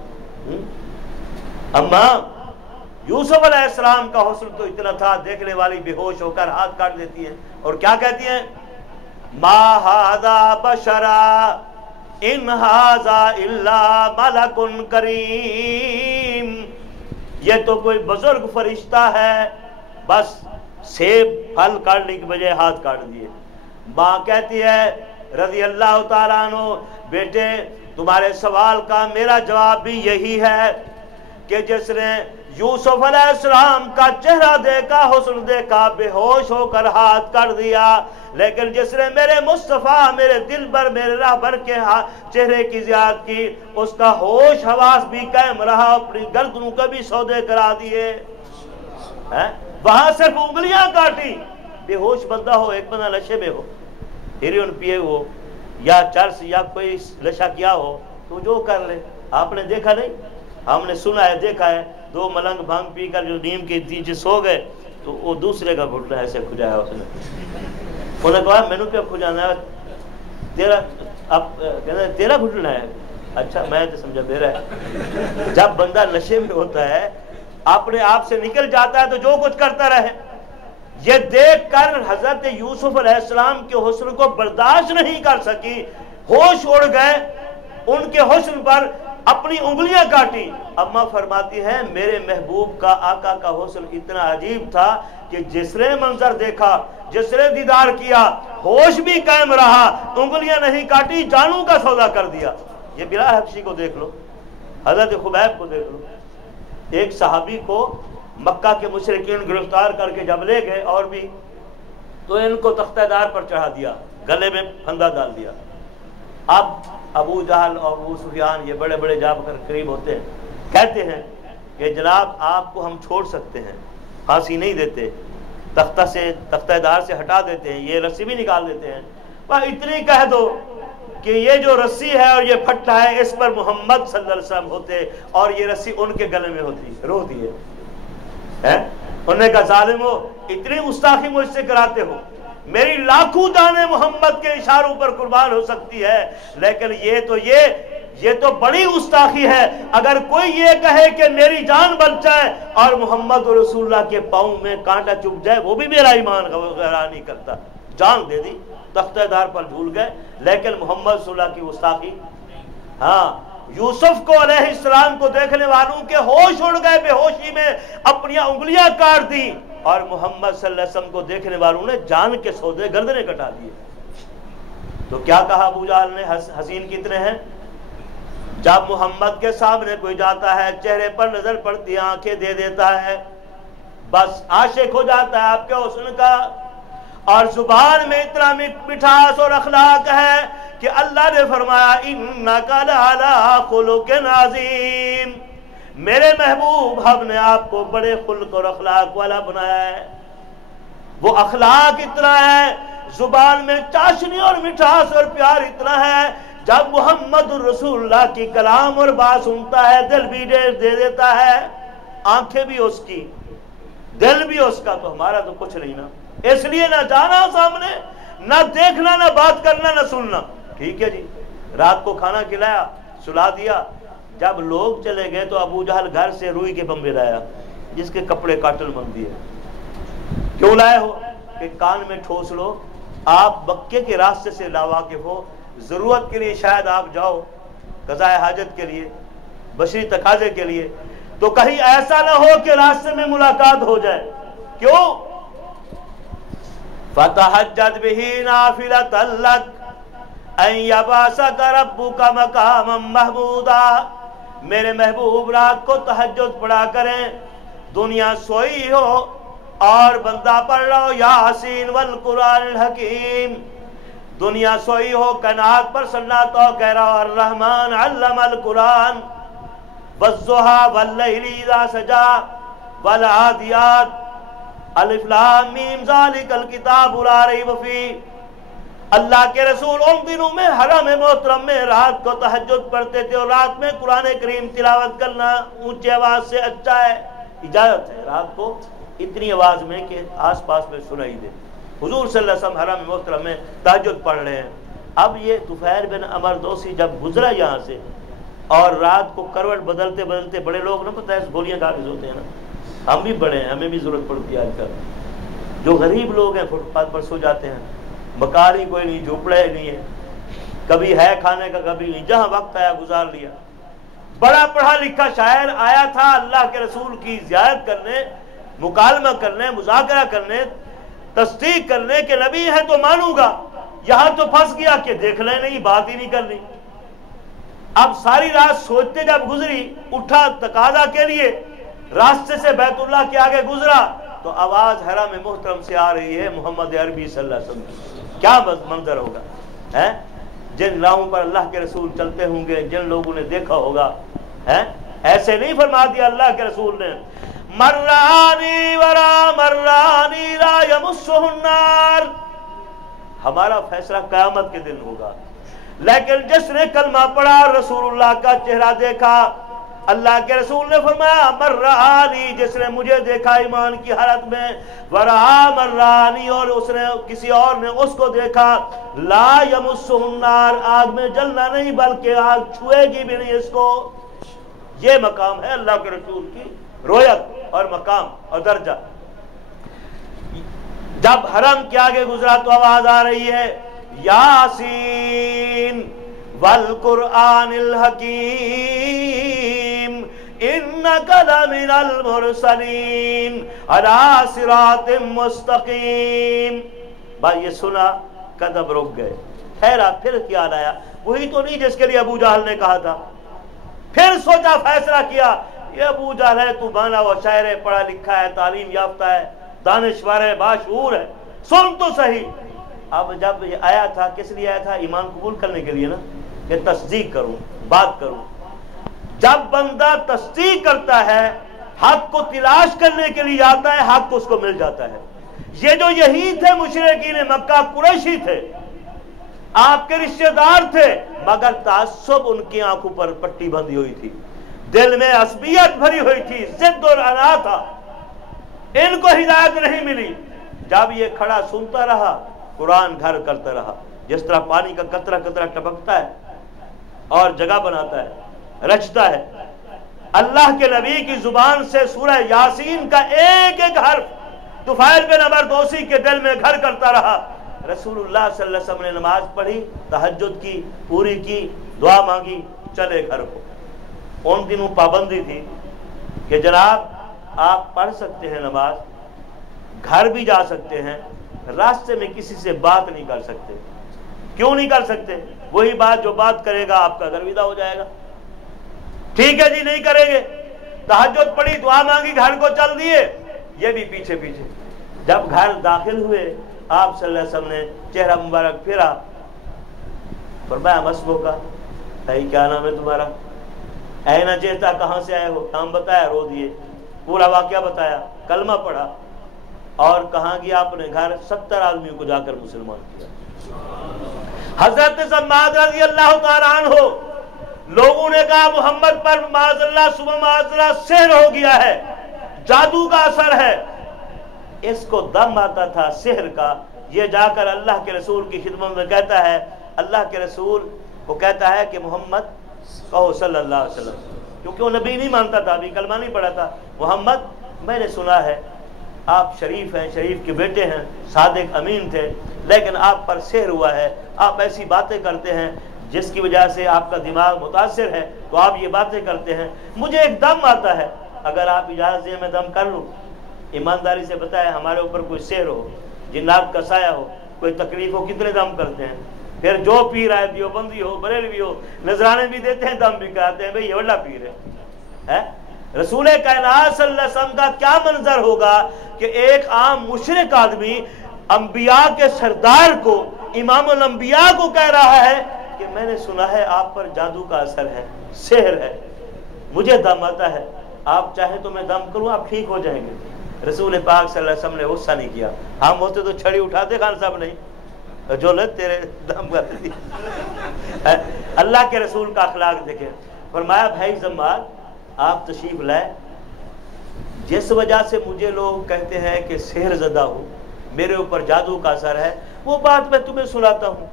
اما یوسف علیہ السلام کا حسن تو اتنا تھا، دیکھنے والی بے ہوش ہو کر ہاتھ کاٹ دیتی ہے. اور کیا کہتی ہیں؟ ما ھذا بشرا ان ھذا الا ملک کریم، یہ تو کوئی بزرگ فرشتہ ہے، بس سیب پھل کاٹنے کی بجائے ہاتھ کاٹ دیے. ماں کہتی ہے رضی اللہ تعالیٰ عنہ، بیٹے تمہارے سوال کا میرا جواب بھی یہی ہے کہ جس نے یوسف علیہ السلام کا چہرہ دیکھا، حسن دیکھا، بے ہوش ہو کر ہاتھ کر دیا، لیکن جس نے میرے مصطفیٰ، میرے دل پر، میرے راہبر کے چہرے کی زیارت کی، اس کا ہوش حواس بھی قائم رہا، اپنی گردنوں کا بھی سودے کرا دیے. وہاں صرف انگلیاں کاٹی. بے ہوش بندہ ہو، ایک بندہ نشے میں ہو، ہیروئن پیے ہو یا چرس یا کوئی نشہ کیا ہو تو جو کر لے. آپ نے دیکھا نہیں؟ ہم نے سنا ہے، دیکھا ہے، دو ملنگ بھانگ پی کر جو نیم کے نیچے سو گئے تو وہ دوسرے کا گھٹنا ایسے کھجایا اس نے. انہوں نے کہا مینو کیا کھجانا ہے؟ تیرا گھٹنا ہے. اچھا میں تو سمجھا میرا ہے. جب بندہ نشے میں ہوتا ہے، اپنے آپ سے نکل جاتا ہے تو جو کچھ کرتا رہے. یہ دیکھ کر حضرت یوسف علیہ السلام کے حسن کو برداشت نہیں کر سکی، ہوش اڑ گئے، ان کے حسن پر اپنی انگلیاں کاٹی. اماں فرماتی ہے میرے محبوب کا، آقا کا حسن اتنا عجیب تھا کہ جس نے منظر دیکھا، جس نے دیدار کیا، ہوش بھی قائم رہا، انگلیاں نہیں کاٹی، جانوں کا سودا کر دیا. یہ بلال حبشی کو دیکھ لو، حضرت خبیب کو دیکھ لو. ایک صحابی کو مکہ کے مشرکین گرفتار کر کے جب لے گئے اور بھی تو ان کو تختہ دار پر چڑھا دیا، گلے میں پھندا ڈال دیا. اب ابو جہل اور ابو سفیان یہ بڑے بڑے جا کر قریب ہوتے ہیں، کہتے ہیں کہ جناب آپ کو ہم چھوڑ سکتے ہیں، پھانسی نہیں دیتے، تختہ دار سے ہٹا دیتے ہیں، یہ رسی بھی نکال دیتے ہیں، پر اتنی کہہ دو کہ یہ جو رسی ہے اور یہ پھٹا ہے اس پر محمد صلی اللہ علیہ وسلم ہوتے اور یہ رسی ان کے گلے میں ہوتی. رو دیے. انہوں نے کہا ظالم ہو، اتنی گستاخی مجھ سے کراتے ہو، میری لاکھوں جانیں محمد کے اشاروں پر قربان ہو سکتی ہے، لیکن یہ تو بڑی گستاخی ہے. اگر کوئی یہ کہے کہ میری جان بچ جائے اور محمد رسول اللہ کے پاؤں میں کانٹا چبھ جائے، وہ بھی میرا ایمان غیرہ نہیں کرتا. جان دے دی، تختہ دار پر جھول گئے، لیکن محمد صلی اللہ علیہ وسلم کی گستاخی. ہاں یوسف کو علیہ السلام کو دیکھنے والوں کے ہوش اڑ گئے، بے ہوشی میں اپنی انگلیاں کاٹ دی، اور محمد صلی اللہ علیہ وسلم کو دیکھنے والوں نے جان کے سودے گردنیں کٹا دیے. تو کیا کہا ابو جہل نے؟ حسین کتنے ہیں. جب محمد کے سامنے کوئی جاتا ہے، چہرے پر نظر پڑتی ہے، آنکھیں دے دیتا ہے، بس عاشق ہو جاتا ہے آپ کے حسن کا. اور زبان میں اتنا مٹھاس اور اخلاق ہے کہ اللہ نے فرمایا اِنَّكَ لَعَلَىٰ خُلُقٍ عَظِيمٍ. میرے محبوب ہم نے آپ کو بڑے خلق اور اخلاق والا بنایا ہے. وہ اخلاق اتنا ہے، زبان میں چاشنی اور مٹھاس اور پیار اتنا ہے، جب محمد الرسول اللہ کی کلام اور بات سنتا ہے دل بھی دے دیتا ہے. آنکھیں بھی اس کی، دل بھی اس کا، تو ہمارا تو کچھ نہیں نا. اس لیے نہ جانا سامنے، نہ دیکھنا، نہ بات کرنا، نہ سننا. ٹھیک ہے جی، رات کو کھانا کھلایا، سلا دیا. جب لوگ چلے گئے تو ابو جہل گھر سے روئی کے بمبے لایا جس کے کپڑے کاٹل بن دیے. کیوں لائے ہو؟ کہ کان میں ٹھوس لو. آپ مکے کے راستے سے لاواقف ہو، ضرورت کے لیے شاید آپ جاؤ، قضاء حاجت کے لیے، بشری تقاضے کے لیے، تو کہیں ایسا نہ ہو کہ راستے میں ملاقات ہو جائے. کیوں؟ فَتَحَجَّدْ بِهِ نَافِلَةً لَكَ أَن يَبْعَثَكَ رَبُّكَ مَقَامًا مَحْمُودًا. میرے محبوب رات کو تہجد پڑھا کریں، دنیا سوئی ہو، اور بندہ پڑھ رہا ہو یاسین والقرآن الحکیم، دنیا سوئی ہو کائنات پر سنات ہو، کہہ رہا ہو الرحمن علم القرآن والضحیٰ واللیل اذا سجا والعادیات الف لام میم ذالک الکتاب لا ریب فیہ۔ اللہ کے رسول ان دنوں میں حرم محترم میں رات کو تہجد پڑھتے تھے، اور رات میں قرآن کریم تلاوت کرنا اونچی آواز سے اچھا ہے، اجازت ہے رات کو اتنی آواز میں کہ آس پاس میں سنائی دے۔ حضور صلی اللہ علیہ وسلم حرم محترم میں تہجد پڑھ رہے ہیں۔ اب یہ طفیل بن عمر دوسی جب گزرا یہاں سے، اور رات کو کروٹ بدلتے بدلتے، بڑے لوگ نہ پتہ ہے گولیاں کھا کے سوتے ہیں نا، ہم بھی بڑے ہیں، ہمیں بھی ضرورت پڑتی ہے آج کل۔ جو غریب لوگ ہیں فٹ پاتھ پر سو جاتے ہیں، مکان ہی کوئی نہیں، جھوپڑا ہی نہیں ہے، کبھی ہے کھانے کا کبھی نہیں، جہاں وقت آیا گزار لیا۔ بڑا پڑھا لکھا شاعر آیا تھا اللہ کے رسول کی زیارت کرنے، مکالمہ کرنے، مذاکرہ کرنے، تصدیق کرنے کہ نبی ہے تو مانوں گا، یہاں تو پھنس گیا کہ دیکھ لیں نہیں، بات ہی نہیں کرنی۔ اب ساری رات سوچتے جب گزری، اٹھا تقاضا کے لیے، راستے سے بیت اللہ کے آگے گزرا تو آواز حرم محترم سے آ رہی ہے محمد عربی صلی اللہ علیہ وسلم۔ کیا منظر ہوگا ہے؟ جن راہوں پر اللہ کے رسول چلتے ہوں گے، جن لوگوں نے دیکھا ہوگا، ایسے نہیں فرما دیا اللہ کے رسول نے مرانی ورا مرانی لا یمسہ النار، ہمارا فیصلہ قیامت کے دن ہوگا، لیکن جس نے کلمہ پڑھا رسول اللہ کا چہرہ دیکھا، اللہ کے رسول نے فرمایا مرانی، جس نے مجھے دیکھا ایمان کی حالت میں، ورا مرانی، اور اس نے کسی اور نے اس کو دیکھا، لا یمسہ النار، آگ میں جلنا نہیں بلکہ آگ چھوئے گی بھی نہیں اس کو۔ یہ مقام ہے اللہ کے رسول کی رویت اور مقام اور درجہ۔ جب حرم کے آگے گزرا تو آواز آ رہی ہے یاسین والقرآن الحکیم انک لمن المرسلین علی صراط مستقیم۔ بھائی یہ سنا قدم رک گئے، ٹھہرا، پھر خیال آیا وہی تو نہیں جس کے لیے ابو جہل نے کہا تھا۔ پھر سوچا، فیصلہ کیا، یہ ابو جہل ہے، تو بانا و شاعر ہے، پڑھا لکھا ہے، تعلیم یافتہ ہے، دانشور ہے، باشعور ہے، سن تو صحیح۔ اب جب یہ آیا تھا کس لیے آیا تھا؟ ایمان قبول کرنے کے لیے نا، کہ تصدیق کروں، بات کروں۔ جب بندہ تصدیق کرتا ہے، حق کو تلاش کرنے کے لیے آتا ہے، حق اس کو مل جاتا ہے۔ یہ جو یہی تھے مشرکین مکہ، قریشی تھے، آپ کے رشتہ دار تھے، مگر تعصب ان کی آنکھوں پر پٹی بندھی ہوئی تھی، دل میں عصبیت بھری ہوئی تھی، ضد اور انا تھا، ان کو ہدایت نہیں ملی۔ جب یہ کھڑا سنتا رہا، قرآن گھر کرتا رہا، جس طرح پانی کا قطرہ قطرہ ٹپکتا ہے اور جگہ بناتا ہے، رچتا ہے، اللہ کے نبی کی زبان سے سورہ یاسین کا ایک ایک حرف طفیل بن عمر دوسی کے دل میں گھر کرتا رہا۔ رسول اللہ صلی اللہ علیہ وسلم نے نماز پڑھی، تہجد کی، پوری کی، دعا مانگی، چلے گھر کو۔ ان دنوں پابندی تھی کہ جناب آپ پڑھ سکتے ہیں نماز، گھر بھی جا سکتے ہیں، راستے میں کسی سے بات نہیں کر سکتے۔ کیوں نہیں کر سکتے؟ وہی بات جو بات کرے گا آپ کا گھر ودا ہو جائے گا۔ ٹھیک ہے جی، نہیں کریں گے۔ تہجد پڑھی، دعا مانگی، گھر کو چل دیے، یہ بھی پیچھے پیچھے۔ جب گھر داخل ہوئے، آپ صلی اللہ علیہ وسلم نے چہرہ مبارک پھیرا، فرمایا مسبو کا، کیا نام ہے تمہارا؟ اے نہ جیتا، کہاں سے آئے ہو؟ نام بتایا، رو دیے، پورا واقعہ بتایا، کلمہ پڑھا، اور کہاں گیا اپنے گھر، 70 آدمیوں کو جا کر مسلمان کیا۔ حضرت سماد رضی اللہ تعالیٰ عنہ، لوگوں نے کہا محمد پر معاذ اللہ صبح معاذ اللہ سحر ہو گیا ہے، جادو کا اثر ہے۔ اس کو دم آتا تھا سحر کا، یہ جا کر اللہ کے رسول کی خدمت میں کہتا ہے، اللہ کے رسول کو کہتا ہے کہ محمد کہو صلی اللہ علیہ وسلم، کیونکہ وہ نبی نہیں مانتا تھا، ابھی کلمہ نہیں پڑھا تھا۔ محمد میں نے سنا ہے آپ شریف ہیں، شریف کے بیٹے ہیں، صادق امین تھے، لیکن آپ پر سحر ہوا ہے، آپ ایسی باتیں کرتے ہیں جس کی وجہ سے آپ کا دماغ متاثر ہے، تو آپ یہ باتیں کرتے ہیں، مجھے ایک دم آتا ہے، اگر آپ اجازت دیں میں دم کر لوں۔ ایمانداری سے بتائیں، ہمارے اوپر کوئی سحر ہو، جنات کا سایہ ہو، کوئی تکلیف ہو، کتنے دم کرتے ہیں؟ پھر جو پیر آئے، دیوبندی ہو، بریلوی ہو، نذرانے بھی دیتے ہیں، دم بھی کراتے ہیں، بھئی یہ بڑا پیر ہے۔ رسول کائنات صلی اللہ علیہ وسلم کا کیا منظر ہوگا کہ ایک عام مشرک آدمی انبیاء کے سردار کو، امام الانبیاء کو کہہ رہا ہے کہ میں نے سنا ہے آپ پر جادو کا اثر ہے، سحر ہے، مجھے دم آتا ہے، آپ چاہیں تو میں دم کروں، آپ ٹھیک ہو جائیں گے۔ رسول پاک صلی اللہ علیہ وسلم نے غصہ نہیں کیا، ہم ہوتے تو چھڑی اٹھاتے، خان صاحب نہیں، جو لے تیرے دم کر دی۔ اللہ کے رسول کا اخلاق دیکھیں، فرمایا بھائی زمار آپ تشریف لائے، جس وجہ سے مجھے لوگ کہتے ہیں کہ سحر زدہ ہوں، میرے اوپر جادو کا اثر ہے، وہ بات میں تمہیں سناتا ہوں۔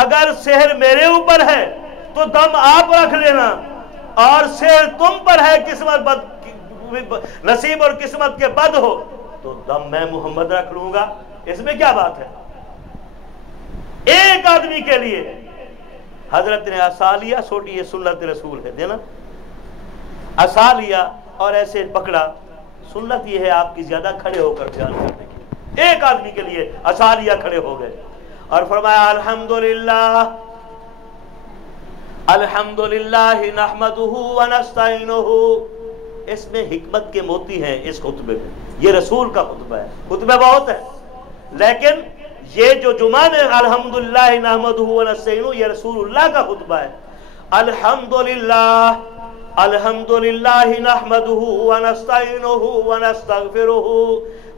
اگر سحر میرے اوپر ہے تو دم آپ رکھ لینا، اور سحر تم پر ہے، قسمت نصیب اور قسمت کے بد ہو تو دم میں محمد رکھ لوں گا، اس میں کیا بات ہے؟ ایک آدمی کے لیے حضرت نے عصا لیا، چھوٹی یہ سنت رسول ہے دینا، عصا لیا اور ایسے پکڑا، سنت یہ ہے آپ کی زیادہ کھڑے ہو کر بیان کرنے کی، ایک آدمی کے لیے عصا لیا، کھڑے ہو گئے اور فرمایا الحمدللہ الحمدللہ نحمدہ ونستعینہ۔ اس میں حکمت کے موتی ہیں اس خطبے میں، یہ رسول کا خطبہ ہے، خطبے بہت ہے لیکن یہ جو جمعہ میں الحمدللہ نحمدہ ونستعینہ، یہ رسول اللہ کا خطبہ ہے۔ الحمدللہ الحمدللہ نحمدہ ونستعینہ ونستغفرہ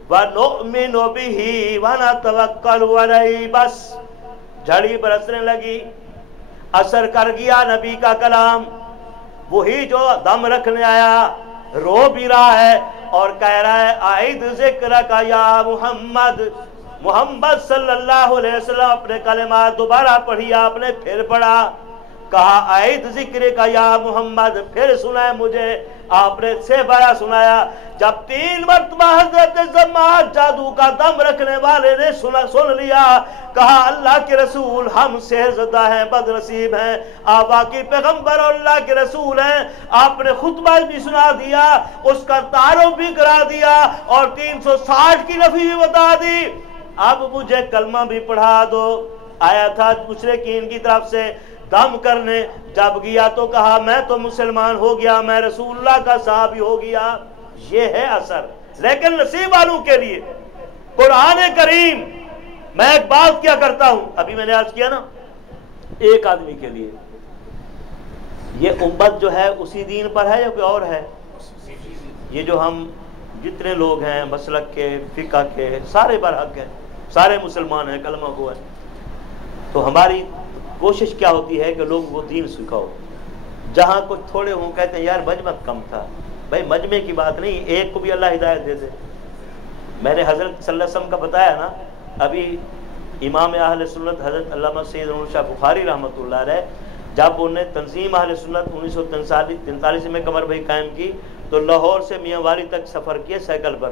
ونؤمن بہ ونتوکل علیہ۔ بس جھڑی برسنے لگی، اثر کر گیا نبی کا کلام، وہی جو دم رکھنے آیا رو بھی رہا ہے اور کہہ رہا ہے اعد ذکرک یا محمد، محمد صلی اللہ علیہ وسلم اپنے کلمات دوبارہ پڑھی، آپ نے پھر پڑھا، کہا اعد ذکرک یا محمد، پھر سنائے مجھے، آپ نے سے بڑا سنایا۔ جب 3 مرتبہ حضرت زماد جادو کا دم رکھنے والے نے سن لیا، کہا اللہ کے رسول ہم سحر زدہ ہیں، بد نصیب ہیں، آپ واقعی پیغمبر اور اللہ کے رسول ہیں، آپ نے خطبہ بھی سنا دیا، اس کا تعارف بھی کرا دیا اور 360 کی نفی بھی بتا دی، اب مجھے کلمہ بھی پڑھا دو۔ آیا تھا مشرکین کی طرف سے دم کرنے، جب گیا تو کہا میں تو مسلمان ہو گیا، میں رسول اللہ کا صحابی ہو گیا، یہ ہے اثر۔ لیکن نصیب والوں کے لیے قرآن کریم، میں ایک بات کیا کرتا ہوں، ابھی میں نے عرض کیا نا، ایک آدمی کے لیے، یہ امت جو ہے اسی دین پر ہے یا کوئی اور ہے؟ یہ جو ہم جتنے لوگ ہیں مسلک کے، فقہ کے، سارے برحق ہیں، سارے مسلمان ہیں، کلمہ گو ہیں، تو ہماری کوشش کیا ہوتی ہے کہ لوگ وہ دین سکھاؤ۔ جہاں کچھ تھوڑے ہوں کہتے ہیں یار مجمع کم تھا، بھائی مجمع کی بات نہیں، ایک کو بھی اللہ ہدایت دے دے۔ میں نے حضرت صلی اللہ علیہ وسلم کا بتایا نا، ابھی امام اہل سنت حضرت علامہ سید نور شاہ بخاری رحمۃ اللہ علیہ جب انہوں نے تنظیم اہل سنت 1943 میں قمر بھائی قائم کی تو لاہور سے میاں والی تک سفر کیے سائیکل پر۔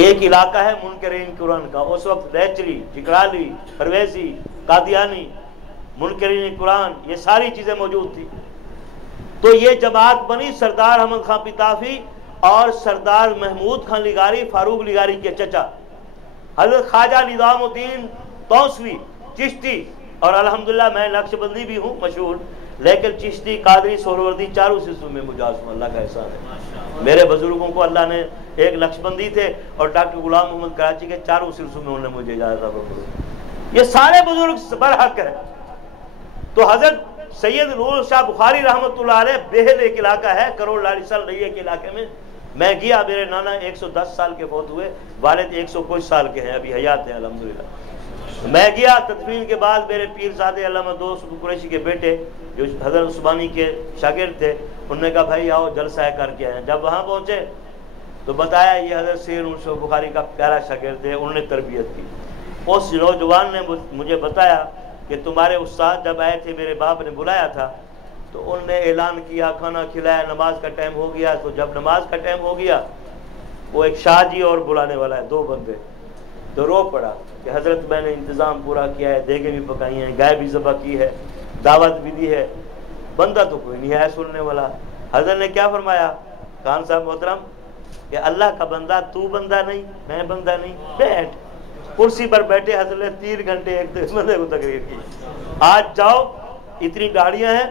ایک علاقہ ہے منکرین قرآن کا، اس وقت ریچری، جکرالی، پرویزی، قادیانی، منکرین قرآن، یہ ساری چیزیں موجود تھی۔ تو یہ جماعت بنی سردار احمد خان پتافی اور سردار محمود خان لغاری، فاروق لغاری کے چچا، حضرت خواجہ نظام الدین توسوی چشتی، اور الحمدللہ میں نقشبندی بھی ہوں مشہور، لیکن چشتی، قادری، سہروردی چاروں سلسلوں میں مجاز ہوں، اللہ کا احسان ہے۔ میرے بزرگوں کو اللہ نے، ایک نقشبندی تھے اور ڈاکٹر غلام محمد کراچی کے، چاروں سلسلوں میں انہوں نے مجھے اجازت دی۔ یہ سارے بزرگ برحق ہیں۔ تو حضرت سید نور شاہ بخاری رحمۃ اللہ علیہ بہل ایک علاقہ ہے کروڑ لاڑی سال رہیے کے علاقے میں، میں گیا، میرے نانا 110 سال کے فوت ہوئے، والد 100 کچھ سال کے ہیں، ابھی حیات ہیں الحمدللہ۔ میں گیا، تدفین کے بعد میرے پیر زادے علامہ دوست قریشی کے بیٹے جو حضرت عثمانی کے شاگرد تھے، انہوں نے کہا بھائی آؤ جلسہ کر کے آئے۔ جب وہاں پہنچے تو بتایا یہ حضرت سید نور شاہ بخاری کا پیارا شاگرد ہے، انہوں نے تربیت کی۔ اس نوجوان نے مجھے بتایا کہ تمہارے استاد جب آئے تھے، میرے باپ نے بلایا تھا تو انہوں نے اعلان کیا، کھانا کھلایا، نماز کا ٹائم ہو گیا، تو جب نماز کا ٹائم ہو گیا وہ ایک شاہ جی اور بلانے والا ہے، 2 بندے، تو رو پڑا کہ حضرت میں نے انتظام پورا کیا ہے، دیگیں بھی پکائی ہیں، گائے بھی ذبح کی ہے، دعوت بھی دی ہے، بندہ تو کوئی نہیں ہے سننے والا۔ حضرت نے کیا فرمایا، خان صاحب محترم، کہ اللہ کا بندہ، تو بندہ نہیں، میں بندہ نہیں، بیٹھ۔ کرسی پر بیٹھے حضرت نے 3 گھنٹے ایک بندے کو تقریر کی۔ آج جاؤ، اتنی گاڑیاں ہیں،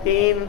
3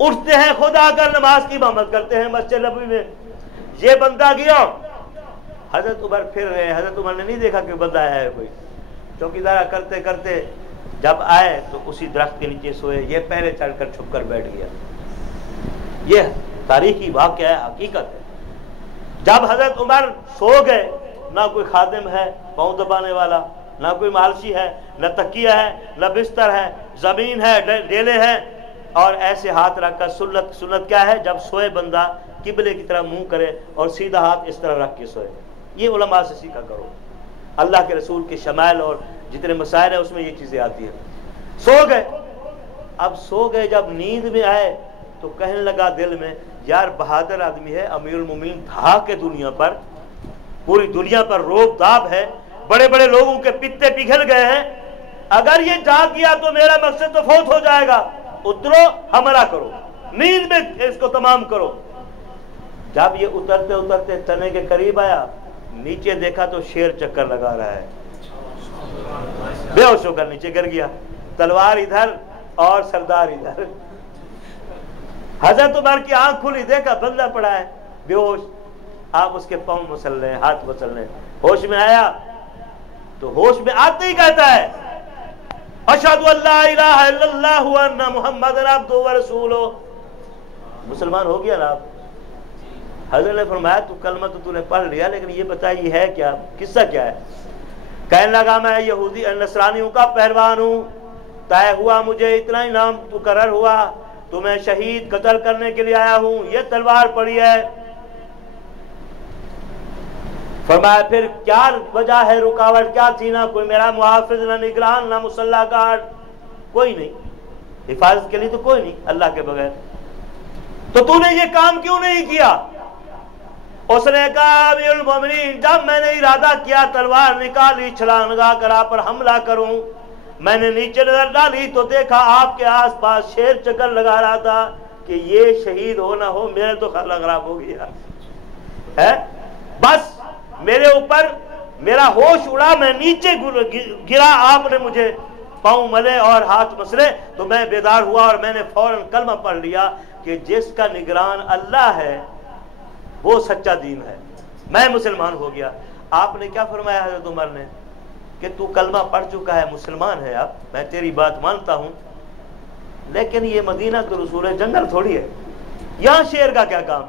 اٹھتے ہیں خود آ کر نماز کی امامت کرتے ہیں مسجد نبوی میں. یہ بندہ گیا، حضرت عمر پھر رہے، حضرت عمر نے نہیں دیکھا کہ بندہ آیا ہے کوئی، چوکیدارا کرتے کرتے جب آئے تو اسی درخت کے نیچے سوئے، یہ پہلے چڑھ کر چھپ کر بیٹھ گیا. یہ تاریخی واقعہ ہے، حقیقت ہے. جب حضرت عمر سو گئے، نہ کوئی خادم ہے پاؤں دبانے والا، نہ کوئی مالشی ہے، نہ تکیہ ہے، نہ بستر ہے، زمین ہے، ڈیلے ہیں، اور ایسے ہاتھ رکھ کر سنت کیا ہے؟ جب سوئے بندہ قبلے کی طرح منہ کرے اور سیدھا ہاتھ اس طرح رکھ کے سوئے. یہ علماء سے سیکھا کرو. اللہ کے رسول کے شمائل اور جتنے مسائل ہیں اس میں یہ چیزیں آتی ہیں. سو گئے. اب سو گئے، جب نیند میں آئے تو کہنے لگا دل میں، یار بہادر آدمی ہے، امیر المومنین تھا کہ دنیا پر، پوری دنیا پر روب داب ہے، بڑے بڑے لوگوں کے پتے پگھل گئے ہیں، اگر یہ جاگ گیا تو میرا مقصد تو فوت ہو جائے گا. اترو، حملہ کرو، نیند میں اس کو تمام کرو. جب یہ اترتے اترتے تنے کے قریب آیا، نیچے دیکھا تو شیر چکر لگا رہا ہے، بے ہوش ہو کر نیچے گر گیا، تلوار ادھر اور سردار ادھر. حضرت عمر کی آنکھ کھلی، دیکھا بندہ پڑا ہے بے ہوش. آپ اس کے پاؤں مسل رہے ہیں، ہاتھ مسل رہے ہیں. ہوش میں آیا تو ہوش میں آتے ہی کہتا ہے، اشہد ان لا الہ الا اللہ وان محمد عبدہ ورسولہ. مسلمان ہو گیا نا آپ. حضرت نے فرمایا تو کلمہ تو نے پڑھ لیا، لیکن یہ بتا یہ ہے کیا، قصہ کیا ہے؟ کہنے لگا میں یہودی نصرانیوں کا پہلوان ہوں، طے ہوا مجھے اتنا انعام مقرر ہوا، تو میں شہید قتل کرنے کے لیے آیا ہوں، یہ تلوار پڑی ہے. فرمایا پھر کیا وجہ ہے، رکاوٹ کیا تھی؟ نہ کوئی میرا محافظ، نہ نگران، نہ مسلح گارڈ، کوئی نہیں، حفاظت کے لیے تو کوئی نہیں اللہ کے بغیر. تو نے یہ کام کیوں نہیں کیا؟ اس نے کہا امیر المومنین، جب میں نے ارادہ کیا تلوار نکالی، چھلانگ لگا کر آپ پر حملہ کروں، میں نے نیچے نظر ڈالی تو دیکھا آپ کے آس پاس شیر چکر لگا رہا تھا کہ یہ شہید ہو نہ ہو، میرے تو خیال خراب ہو گیا ہے. بس میرے اوپر میرا ہوش اڑا، میں نیچے گرا، آپ نے مجھے پاؤں ملے اور ہاتھ مسلے تو میں بیدار ہوا، اور میں نے فوراً کلمہ پڑھ لیا کہ جس کا نگران اللہ ہے وہ سچا دین ہے. میں مسلمان ہو گیا. آپ نے کیا فرمایا حضرت عمر نے کہ تو کلمہ پڑھ چکا ہے، مسلمان ہے، اب میں تیری بات مانتا ہوں، لیکن یہ مدینہ تو رسول جنگل تھوڑی ہے، یہاں شیر کا کیا کام؟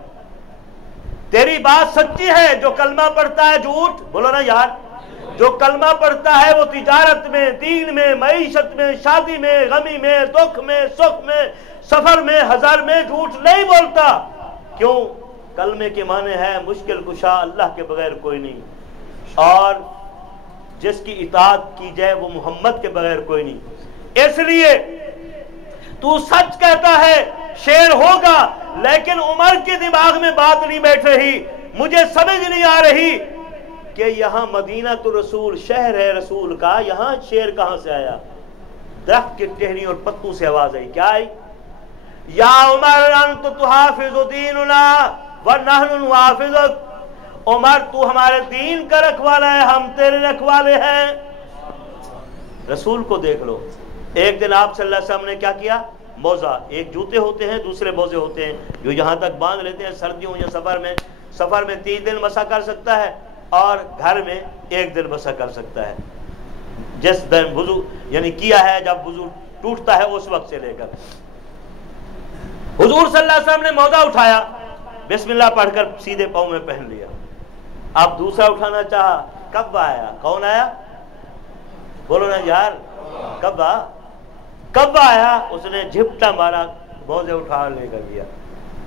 تیری بات سچی ہے، جو کلمہ پڑھتا ہے جھوٹ بولو نا یار، جو کلمہ پڑھتا ہے وہ تجارت میں، دین میں، معیشت میں، شادی میں، غمی میں، دکھ میں، سکھ میں، سفر میں، ہزار میں جھوٹ نہیں بولتا. کیوں؟ کلمے کے معنی ہے مشکل کشا، اللہ کے بغیر کوئی نہیں، اور جس کی اطاعت کی جائے وہ محمد کے بغیر کوئی نہیں. اس لیے تو سچ کہتا ہے شیر ہوگا، لیکن عمر کے دماغ میں بات نہیں بیٹھ رہی، مجھے سمجھ نہیں آ رہی کہ یہاں مدینہ تو رسول شہر ہے رسول کا، یہاں شیر کہاں سے آیا؟ درخت کی ٹہنی اور پتوں سے آواز آئی. کیا آئی؟ یا عمر انت تحافظ دیننا ونحن نحافظک. عمر تو ہمارے دین کا رکھوالا ہے، ہم تیرے رکھوالے ہیں. رسول کو دیکھ لو. ایک دن آپ صلی اللہ علیہ وسلم نے کیا کیا؟ موزہ، ایک جوتے ہوتے ہیں، دوسرے موزے ہوتے ہیں جو یہاں تک باندھ لیتے ہیں سردیوں یا سفر میں 3 دن مسا کر سکتا ہے، اور گھر میں 1 دن مسا کر سکتا ہے. جس دن وضو یعنی کیا ہے، جب وضو ٹوٹتا ہے اس وقت سے لے کر. حضور صلی اللہ علیہ وسلم نے موزہ اٹھایا، بسم اللہ پڑھ کر سیدھے پاؤں میں پہن لیا. اب دوسرا اٹھانا چاہا، کب آیا؟ کون آیا؟ بولو نا یار، کب آیا؟ اس نے جھپٹا مارا، موزے اٹھا لے کر گیا.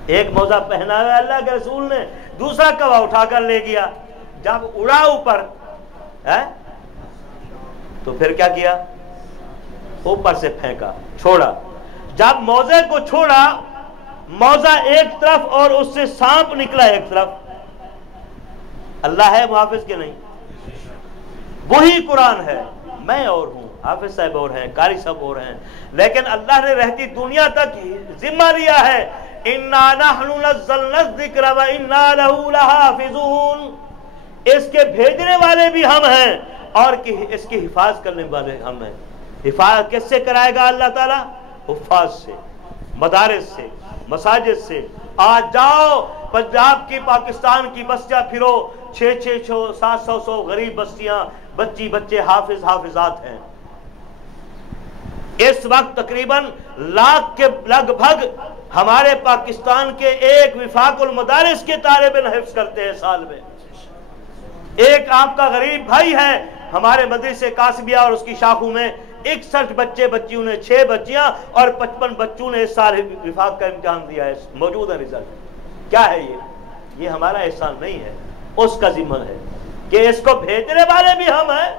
ایک موزہ پہنا ہوا اللہ کے رسول نے، دوسرا کوا اٹھا کر لے گیا. جب اڑا اوپر تو پھر کیا کیا؟ اوپر سے پھینکا، چھوڑا. جب موزے کو چھوڑا، موزہ ایک طرف اور اس سے سانپ نکلا ایک طرف. اللہ ہے محافظ کے نہیں؟ وہی قرآن ہے. میں اور ہوں، حافظ صاحب اور ہیں، قاری صاحب اور ہیں، لیکن اللہ نے رہتی دنیا تک ذمہ لیا ہے. اِنَّا نَحْنُ نَزَّلْنَا الذِّكْرَ وَإِنَّا لَهُ لَحَافِظُونَ. اس کے بھیجنے والے بھی ہم ہیں اور اس کی حفاظت کرنے والے ہم ہیں. حفاظت کس سے کرائے گا اللہ تعالیٰ؟ حفاظ سے، مدارس سے، مساجد سے. آج جاؤ پنجاب کی، پاکستان کی بستیاں پھرو، 600 700 غریب بستیاں، بچے حافظ حافظات ہیں. اس وقت تقریباً لاکھ کے لگ بھگ ہمارے پاکستان کے ایک وفاق المدارس کے طالب علم حفظ کرتے ہیں سال میں. ایک آپ کا غریب بھائی ہے ہمارے مدرسے قاسمیہ اور اس کی شاخوں میں 61 بچیوں نے 6 بچیاں اور 55 بچوں نے اس سال وفاق کا امتحان دیا ہے. موجود ہے رزلٹ. کیا ہے یہ ہمارا احسان نہیں ہے، اس کا ذمہ ہے کہ اس کو بھیجنے والے بھی ہم ہیں،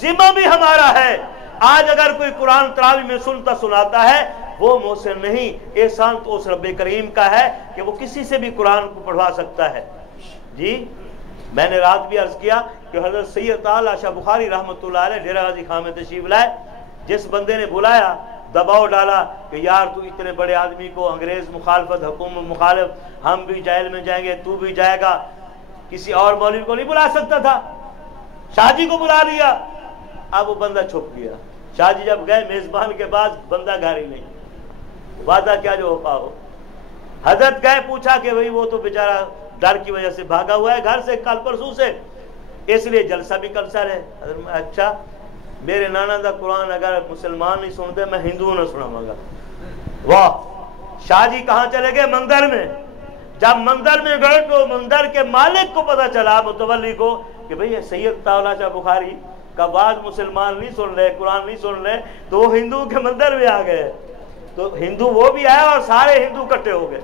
ذمہ بھی ہمارا ہے. آج اگر کوئی قرآن تراویح میں سنتا سناتا ہے وہ محسن نہیں، احسان تو اس رب کریم کا ہے کہ وہ کسی سے بھی قرآن کو پڑھوا سکتا ہے. جی میں نے رات بھی عرض کیا کہ حضرت سید تعالیٰ شاہ بخاری رحمۃ اللہ علیہ ڈیرہ غازی خان میں تشریف لائے. جس بندے نے بلایا دباؤ ڈالا کہ یار تو اتنے بڑے آدمی کو انگریز مخالفت، حکومت مخالف، ہم بھی جیل میں جائیں گے، تو بھی جائے گا. کسی اور مولوی کو نہیں بلا سکتا تھا، شاہ جی کو بلا لیا. اب وہ بندہ چھپ گیا. شاہ جی جب گئے میزبان کے بعد بندہ گھر ہی نہیں. وعدہ کیا جو وفا ہو. حضرت گئے، پوچھا کہ بھئی وہ تو بیچارہ ڈر کی وجہ سے بھاگا ہوا ہے گھر سے کل پرسوں سے، اس لیے جلسہ بھی کلسر ہے. اچھا میرے نانا دا قرآن اگر مسلمان نہیں سنتے میں ہندو نہ سناواں گا. واہ. شاہ جی کہاں چلے گئے؟ مندر میں. جب مندر میں گئے تو مندر کے مالک کو پتا چلا، متولی کو، کہ بھئی سید تعالیٰ شاہ بخاری کا بعد مسلمان نہیں سن رہے، قرآن نہیں سن رہے، تو وہ ہندو کے مندر میں آ گئے. تو ہندو وہ بھی آئے اور سارے ہندو کٹھے ہو گئے.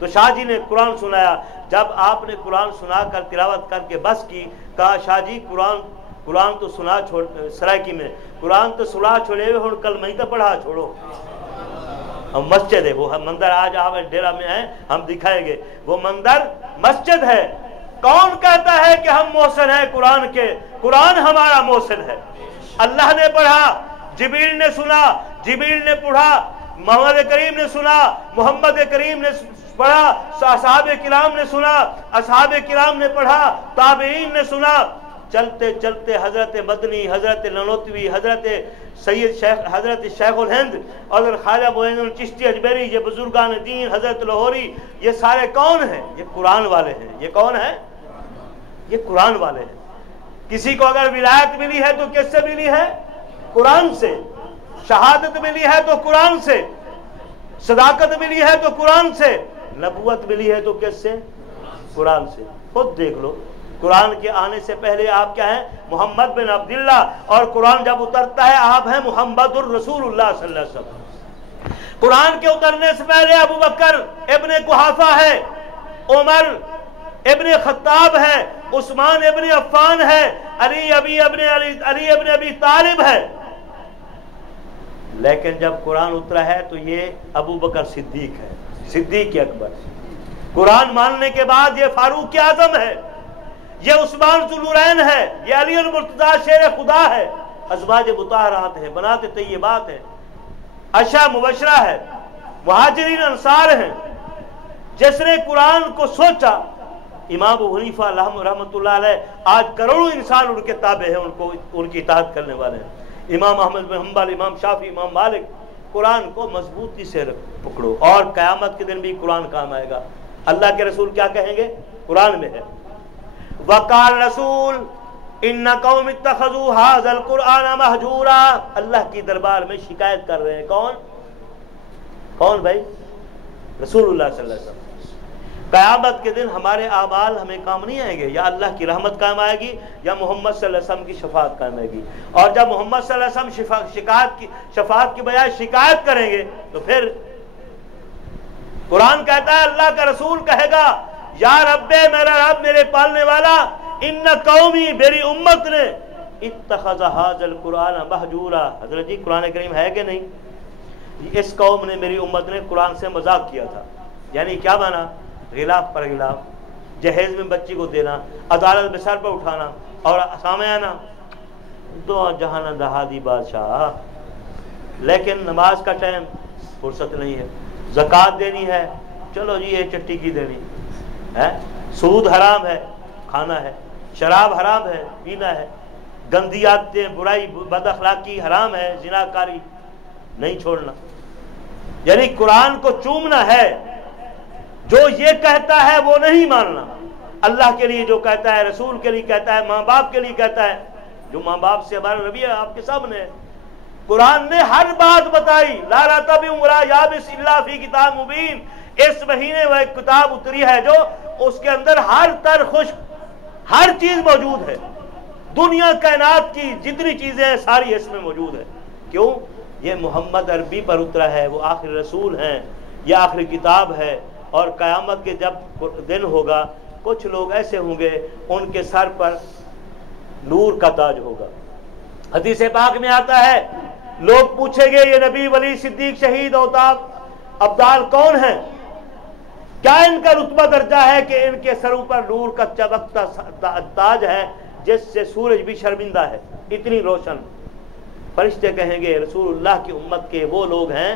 تو شاہ جی نے قرآن سنایا. جب آپ نے قرآن سنا کر تلاوت کر کے بس کی، کہا شاہ جی قرآن تو سنا چھوڑ سرائکی میں، قرآن تو سنا چھوڑے ہوئے ہوں کل میں تو پڑھا چھوڑو. مسجد ہے وہ مندر، آج آپ ڈیرہ میں ہیں ہم دکھائیں گے. وہ مندر مسجد ہے. کون کہتا ہے کہ ہم محسن ہیں قرآن کے؟ قرآن ہمارا محسن ہے. اللہ نے پڑھا، جبریل نے سنا، جبریل نے پڑھا، محمد کریم نے سنا، محمد کریم نے پڑھا، اصحاب کرام نے سنا، اصحاب کرام نے پڑھا، تابعین نے سنا. چلتے چلتے حضرت مدنی، حضرت نانوتوی، حضرت حضرت شیخ الہند اور خواجہ معین الچشتی اجمیری، یہ بزرگان دین، حضرت لاہوری، یہ سارے کون ہیں؟ یہ قرآن والے ہیں. یہ کون ہیں؟ یہ قرآن والے ہیں. کسی کو اگر ولایت ملی ہے تو کس سے ملی ہے؟ قرآن سے. شہادت ملی ہے تو قرآن سے. صداقت ملی ہے تو قرآن سے. نبوت ملی ہے تو کس سے؟ قرآن سے. خود دیکھ لو، قرآن کے آنے سے پہلے آپ کیا ہیں؟ محمد بن عبداللہ. اور قرآن جب اترتا ہے آپ ہیں محمد الرسول اللہ صلی اللہ علیہ وسلم. قرآن کے اترنے سے پہلے ابو بکر ابن قحافہ ہے، عمر ابن خطاب ہے، عثمان ابن عفان ہے، علی ابن ابی طالب ہے. لیکن جب قرآن اترا ہے تو یہ ابو بکر صدیق ہے، صدیق اکبر. قرآن ماننے کے بعد یہ فاروق اعظم ہے، یہ عثمان ذوالنورین ہے، یہ علی المرتضیٰ شیر خدا ہے. ازواج مطہرات ہیں، بنات طیبات ہیں، عشرہ مبشرہ ہے، مہاجرین انصار ہیں. جس نے قرآن کو سوچا، امام ابو حنیفہ رحمۃ اللہ علیہ، آج کروڑوں انسان ان کے تابع ہیں، ان کی اطاعت کرنے والے ہیں. امام احمد بن حنبل، امام شافعی، امام مالک. قرآن کو مضبوطی سے پکڑو اور قیامت کے دن بھی قرآن کام آئے گا. اللہ کے رسول کیا کہیں گے؟ قرآن میں ہے وقال رسول ان قوم اتخذوا هذا القرآن مہجورا. اللہ کی دربار میں شکایت کر رہے ہیں. کون بھائی؟ رسول اللہ صلی اللہ علیہ وسلم. قیامت کے دن ہمارے اعمال ہمیں کام نہیں آئیں گے. یا اللہ کی رحمت کام آئے گی یا محمد صلی اللہ علیہ وسلم کی شفاعت کام آئے گی. اور جب محمد صلی اللہ علیہ وسلم شفاعت کی بجائے شکایت کریں گے تو پھر قرآن کہتا ہے، اللہ کا رسول کہے گا یا رب، میرا رب، میرے پالنے والا، ان قومی، میری امت نے، اتخذ ھذا القرآن مہجورا. حضرت جی قرآن کریم ہے کہ نہیں؟ اس قوم نے، میری امت نے قرآن سے مذاق کیا تھا. یعنی کیا مانا؟ غلاف پر غلاف، جہیز میں بچی کو دینا، عدالت میں سر پر اٹھانا اور سامنے آنا. دو جہان دہادی بادشاہ. لیکن نماز کا ٹائم فرصت نہیں ہے، زکوٰۃ دینی ہے، چلو جی یہ چٹی کی دینی ہے، سود حرام ہے کھانا ہے، شراب حرام ہے پینا ہے، گندی عادتیں، برائی، بد اخلاقی حرام ہے، زنا کاری نہیں چھوڑنا. یعنی قرآن کو چومنا ہے، جو یہ کہتا ہے وہ نہیں ماننا، اللہ کے لیے جو کہتا ہے، رسول کے لیے کہتا ہے، ماں باپ کے لیے کہتا ہے، جو ماں باپ سے ہمارا نبی ہے آپ کے سامنے ہے۔ قرآن نے ہر بات بتائی، لا رتب ولا یابس الا فی کتاب مبین، اس مہینے وہ ایک کتاب اتری ہے جو اس کے اندر ہر تر خشک ہر چیز موجود ہے، دنیا کائنات کی جتنی چیزیں ہیں ساری اس میں موجود ہے۔ کیوں؟ یہ محمد عربی پر اترا ہے، وہ آخری رسول ہیں، یہ آخری کتاب ہے، اور قیامت کے جب دن ہوگا کچھ لوگ ایسے ہوں گے ان کے سر پر نور کا تاج ہوگا۔ حدیث پاک میں آتا ہے لوگ پوچھیں گے یہ نبی، ولی، صدیق، شہید، اوتاب، ابدال کون ہیں؟ کیا ان کا رتبہ درجہ ہے کہ ان کے سروں پر نور کا چمکتا تاج ہے جس سے سورج بھی شرمندہ ہے، اتنی روشن؟ فرشتے کہیں گے رسول اللہ کی امت کے وہ لوگ ہیں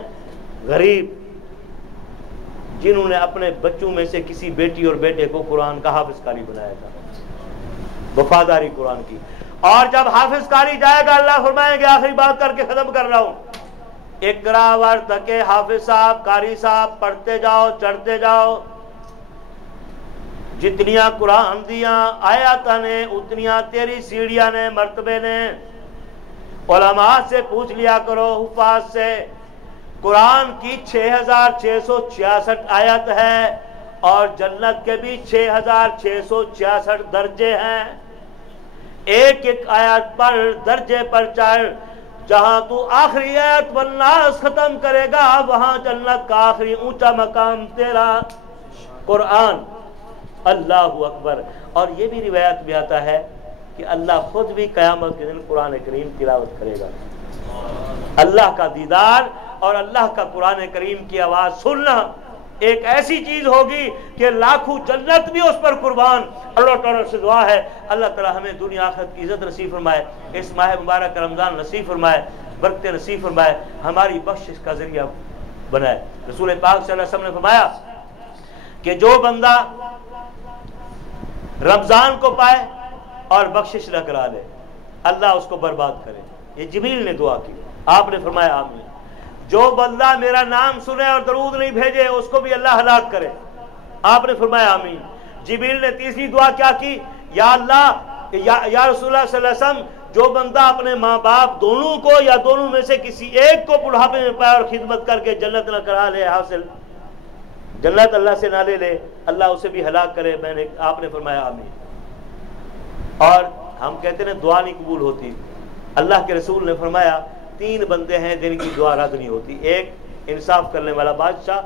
غریب جنہوں نے اپنے بچوں میں سے کسی بیٹی اور بیٹے کو قرآن کا حافظ قاری بنایا تھا، وفاداری قرآن کی۔ اور جب حافظ قاری جائے گا اللہ فرمائیں گے، آخری بات کر کے ختم کر رہا ہوں، اقرا ورتقے حافظ صاحب، قاری صاحب، پڑھتے جاؤ، چڑھتے جاؤ، جتنیاں قرآن دیاں آیاتاں نے اتنیاں تیری سیڑھیاں نے، مرتبے نے۔ علماء سے پوچھ لیا کرو، حفاظ سے۔ قرآن کی 6666 آیت ہے اور جنت کے بھی 6666 درجے ہیں، ایک ایک آیت پر درجے پر چڑھ، جہاں تو آخری آیت والناس ختم کرے گا وہاں جنت کا آخری اونچا مقام تیرا قرآن۔ اللہ اکبر۔ اور یہ بھی روایت میں آتا ہے کہ اللہ خود بھی قیامت کے دن قرآن کریم تلاوت کرے گا۔ اللہ کا دیدار اور اللہ کا قرآن کریم کی آواز سننا ایک ایسی چیز ہوگی کہ لاکھوں جنت بھی اس پر قربان۔ اللہ تعالیٰ سے دعا ہے اللہ تعالیٰ ہمیں دنیا آخرت کی عزت نصیب فرمائے، اس ماہ مبارک رمضان نصیب فرمائے، برکتیں نصیب فرمائے، ہماری بخشش کا ذریعہ بنائے۔ رسول پاک صلی اللہ علیہ وسلم نے فرمایا کہ جو بندہ رمضان کو پائے اور بخشش نہ کرا لے اللہ اس کو برباد کرے۔ یہ جبریل نے دعا کی، آپ نے فرمایا آمین۔ جو بندہ میرا نام سنے اور درود نہیں بھیجے اس کو بھی اللہ ہلاک کرے، آپ نے فرمایا آمین۔ جبریل نے تیسری دعا کیا کی؟ یا اللہ، یا رسول اللہ صلی اللہ علیہ وسلم، جو بندہ اپنے ماں باپ دونوں کو یا دونوں میں سے کسی ایک کو بڑھاپے میں پائے اور خدمت کر کے جنت نہ کرا لے حاصل، جنت اللہ سے نہ لے لے، اللہ اسے بھی ہلاک کرے۔ آپ نے فرمایا آمین۔ اور ہم کہتے ہیں دعا نہیں قبول ہوتی، اللہ کے رسول نے فرمایا 3 بندے ہیں جن کی دعا رد نہیں ہوتی، ایک انصاف کرنے والا بادشاہ،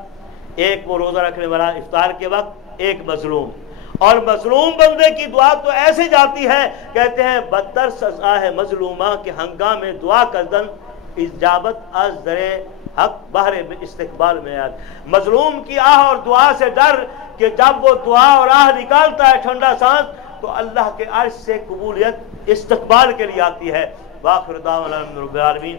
ایک وہ روزہ رکھنے والا افطار کے وقت، ایک مظلوم۔ اور مظلوم بندے کی دعا تو ایسے جاتی ہے، کہتے ہیں بدتر سزا ہے مظلومہ کے ہنگام دعا کردن اجابت از در حق بہر استقبال میں یاد۔ مظلوم کی آہ اور دعا سے ڈر کہ جب وہ دعا اور آہ نکالتا ہے ٹھنڈا سانس تو اللہ کے عرش سے قبولیت استقبال کے لیے آتی ہے۔ وآخر دعوانا الحمد للہ رب العالمین۔